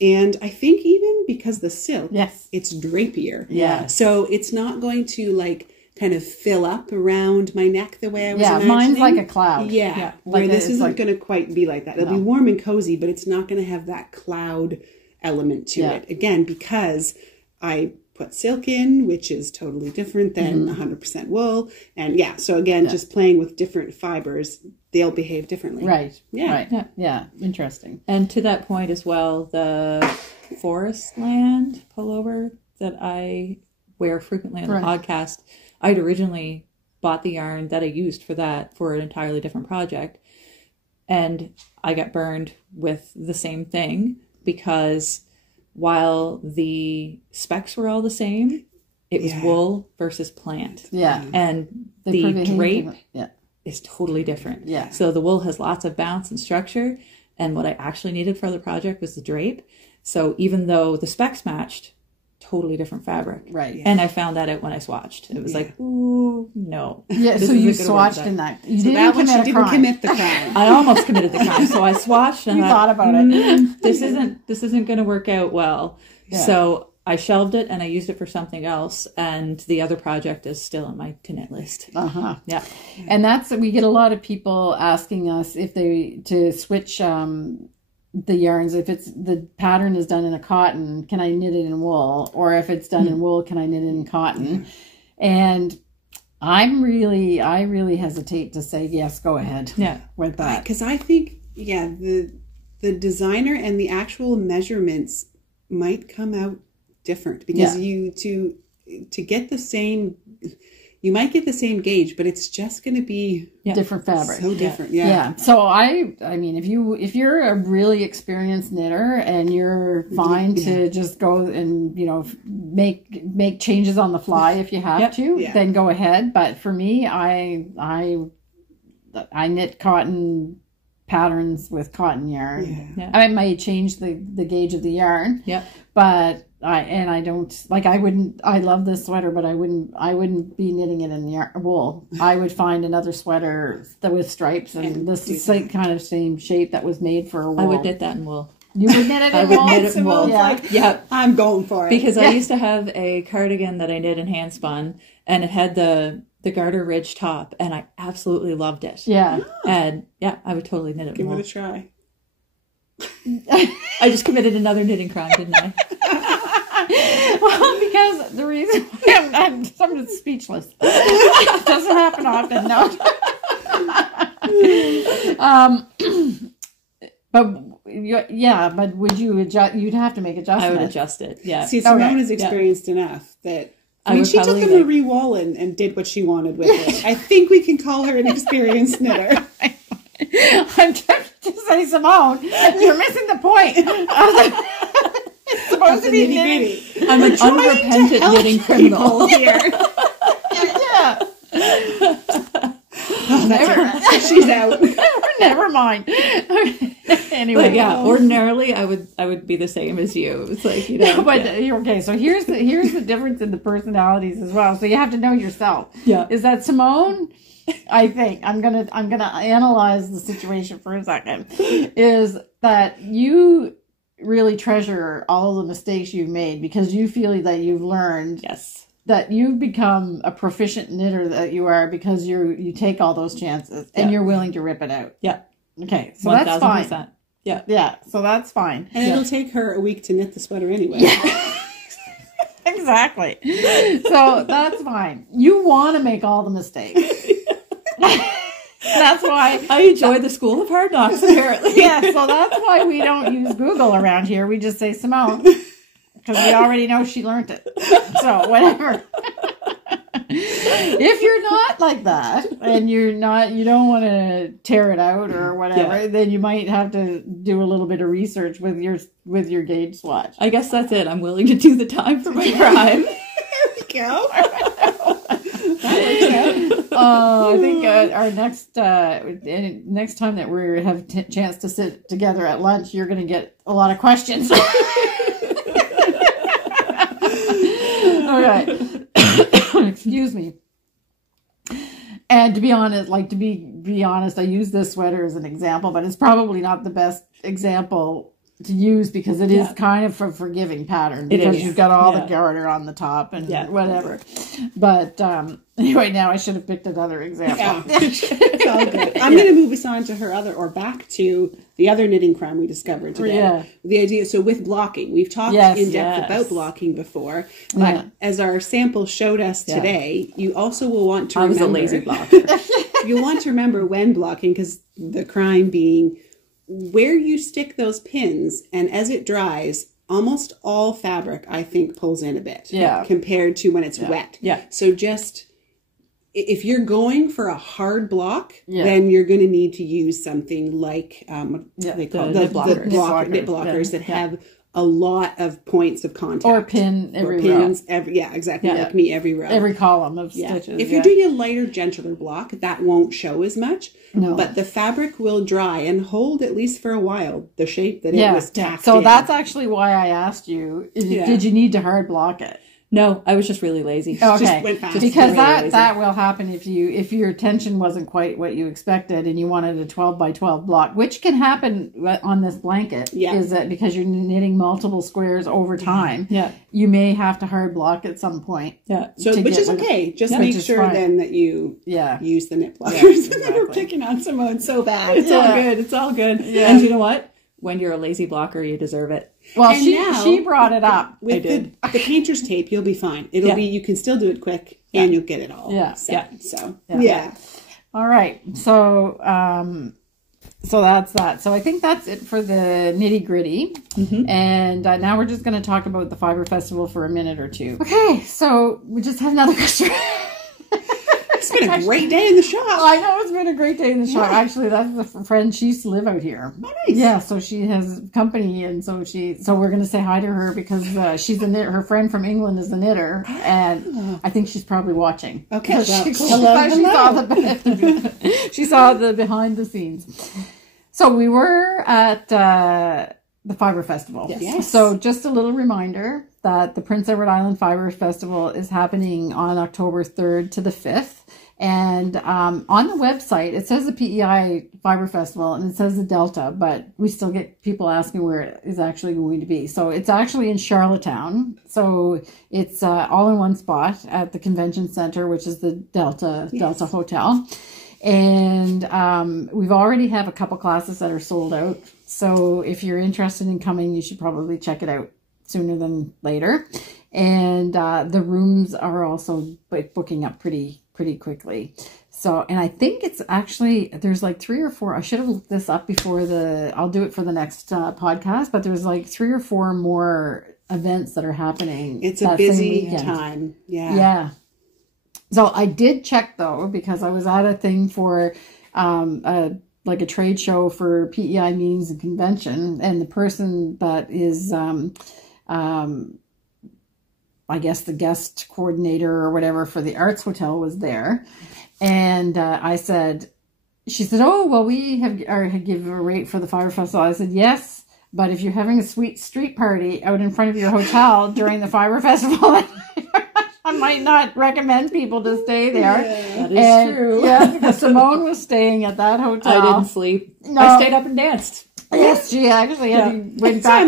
And I think even because the silk, it's drapier. Yeah. So it's not going to like kind of fill up around my neck the way I was imagining. Mine's like a cloud. Yeah. Where this isn't going to quite be like that. It'll be warm and cozy, but it's not going to have that cloud element to it. Again, because I put silk in, which is totally different than 100% wool. And so again, just playing with different fibers, they'll behave differently. Right. Yeah. Right. Yeah. Interesting. And to that point as well, the Forest Land pullover that I wear frequently on the podcast, I'd originally bought the yarn that I used for that for an entirely different project. And I got burned with the same thing, because while the specs were all the same, it was wool versus plant. Yeah. And the drape is totally different. Yeah. So the wool has lots of bounce and structure, and what I actually needed for the project was the drape. So even though the specs matched, totally different fabric. Right. Yeah. And I found that out when I swatched. It was like, ooh, no. Yeah, so you swatched in that. You didn't commit the crime. I almost committed the crime. So I swatched and you thought about it. This isn't going to work out well. Yeah. So I shelved it and I used it for something else. And the other project is still on my to knit list. Yeah. And we get a lot of people asking us if to switch the yarns, if it's the pattern is done in a cotton, can I knit it in wool? Or if it's done in wool, can I knit it in cotton? And I really hesitate to say yes, go ahead with that. Because I think, the designer and the actual measurements might come out different, because to get the same, you might get the same gauge, but it's just going to be different fabric. So different. Yeah. So I mean, if you're a really experienced knitter and you're fine to just go and, make changes on the fly if you have to, then go ahead. But for me, I knit cotton patterns with cotton yarn. I might change the gauge of the yarn. But I don't like. I love this sweater, but I wouldn't be knitting it in wool. I would find another sweater that with stripes and this is like kind of same shape that was made for a wool. I would knit that in wool. You would knit it in wool? I would knit it in wool. I'm going for it. Because I used to have a cardigan that I knit in hand spun, and it had the garter ridge top, and I absolutely loved it. Yeah. And I would totally knit it in wool. Give it a try. I just committed another knitting crime, didn't I? Well, because the reason I'm just speechless. It doesn't happen often, no. But would you adjust? You'd have to make adjustments. I would adjust it. Yeah. See, Simone is experienced enoh that. I mean, she took a Marie Wall and did what she wanted with it. I think we can call her an experienced knitter. I'm tempted to say, Simone, you're missing the point. supposed to be knitting. I'm an unrepentant knitting criminal here. Yeah. She's out. Never mind. Anyway, but yeah, ordinarily I would be the same as you. It's like, you know. But okay, so here's the difference in the personalities as well. So you have to know yourself. Yeah. Is that Simone? I think I'm gonna analyze the situation for a second. Is that you really treasure all the mistakes you've made because you feel that you've learned. Yes. That you've become a proficient knitter that you are because you take all those chances and you're willing to rip it out. Yeah. Okay, so 1000%. that's fine. Yeah. Yeah, so that's fine. And it'll take her a week to knit the sweater anyway. Yeah. Exactly. So that's fine. You want to make all the mistakes. That's why I enjoy the School of Hard Knocks, apparently. Yeah, so that's why we don't use Google around here. We just say Simone because we already know she learned it. So whatever. If you're not like that and you don't want to tear it out or whatever, then you might have to do a little bit of research with your gauge swatch. I guess that's it. I'm willing to do the time for my crime. There we go. I think our next time that we have a chance to sit together at lunch, you're going to get a lot of questions. All right. Excuse me. And to be honest, be honest, I use this sweater as an example, but it's probably not the best example to use because it is kind of a forgiving pattern because you've got all the garter on the top and whatever. But anyway, now I should have picked another example. Yeah. It's all good. I'm going to move us on to back to the other knitting crime we discovered today. Yeah. The idea, so with blocking, we've talked in depth about blocking before, but as our sample showed us today, you also will want to remember. I was a lazy blocker. You'll want to remember when blocking, because the crime being where you stick those pins, and as it dries, almost all fabric, I think, pulls in a bit compared to when it's wet. Yeah. So just, if you're going for a hard block, then you're going to need to use something like they call knit blockers that have a lot of points of contact. Or pin every pins row. Exactly. Like me, every row. Every column of stitches. If you're doing a lighter, gentler block, that won't show as much. No. But the fabric will dry and hold, at least for a while, the shape that it was tacked in. So that's actually why I asked you, did you need to hard block it? No, I was just really lazy. Okay, just went fast. Because that will happen if your tension wasn't quite what you expected and you wanted a 12 by 12 block, which can happen on this blanket. Yeah. Is that because you're knitting multiple squares over time? Yeah. You may have to hard block at some point. Yeah. So which is okay. Just make sure then that you use the knit blockers. Yeah, exactly. We're picking on Simone so bad. It's all good. It's all good. Yeah. And you know what? When you're a lazy blocker, you deserve it. Well, she brought it up. With the painter's tape, you'll be fine. It'll be, you can still do it quick and you'll get it all set. So, All right. So, so that's that. So I think that's it for the Knitty Gritty. Mm-hmm. And now we're just going to talk about the Fibre Festival for a minute or two. Okay. So we just had another question. It's been a great day in the shop. I know it's been a great day in the shop. Actually, that's the friend. She used to live out here. Oh, nice. Yeah, so she has company, and so we're going to say hi to her because she's a knitter. Her friend from England is a knitter, and I think she's probably watching. Okay, well, she saw the behind the scenes. So we were at the Fibre Festival. Yes. So just a little reminder that the Prince Edward Island Fibre Festival is happening on October 3rd to the 5th. And on the website, it says the PEI Fibre Festival and it says the Delta, but we still get people asking where it is actually going to be. So it's actually in Charlottetown. So it's all in one spot at the convention center, which is the Delta Hotel. And we've already have a couple classes that are sold out. So if you're interested in coming, you should probably check it out sooner than later. And the rooms are also booking up pretty quickly. So, and I think it's actually, there's like 3 or 4, I should have looked this up before I'll do it for the next podcast, but there's like 3 or 4 more events that are happeing. It's a busy time. Yeah. Yeah. So I did check though, because I was at a thing for like a trade show for PEI meetings and convention, and the person that is I guess the guest coordinator or whatever for the Arts Hotel was there. And I said, she said, oh, well, we have give a rate for the Fibre Festival. I said, yes, but if you're having a sweet street party out in front of your hotel during the Fibre Festival, I might not recommend people to stay there. Yeah, that is true. Yeah, because Simone was staying at that hotel. I didn't sleep. No. I stayed up and danced. Yes, she actually went back.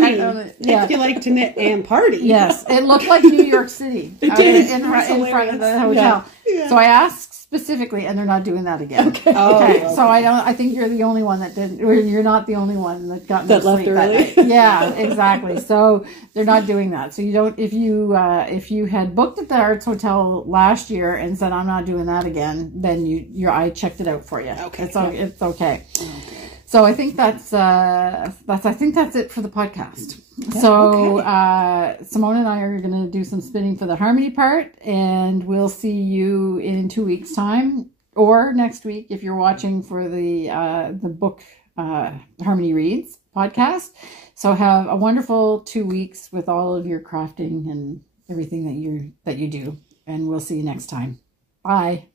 If you like to knit and party. Yes, it looked like New York City It did. in front of the hotel. Yeah. So I asked specifically, and they're not doing that again. Okay. So I think you're the only one that didn't. Or you're not the only one that got no left sleep early. that night. Yeah, exactly. So they're not doing that. So you don't. If you had booked at the Arts Hotel last year and said I'm not doing that again, then I checked it out for you. Okay. It's okay. So I think that's it for the podcast. Yeah, so Simone and I are going to do some spinning for the harmony part, and we'll see you in 2 weeks' time or next week if you're watching for the book Harmony Reads podcast. So have a wonderful 2 weeks with all of your crafting and everything that you do, and we'll see you next time. Bye.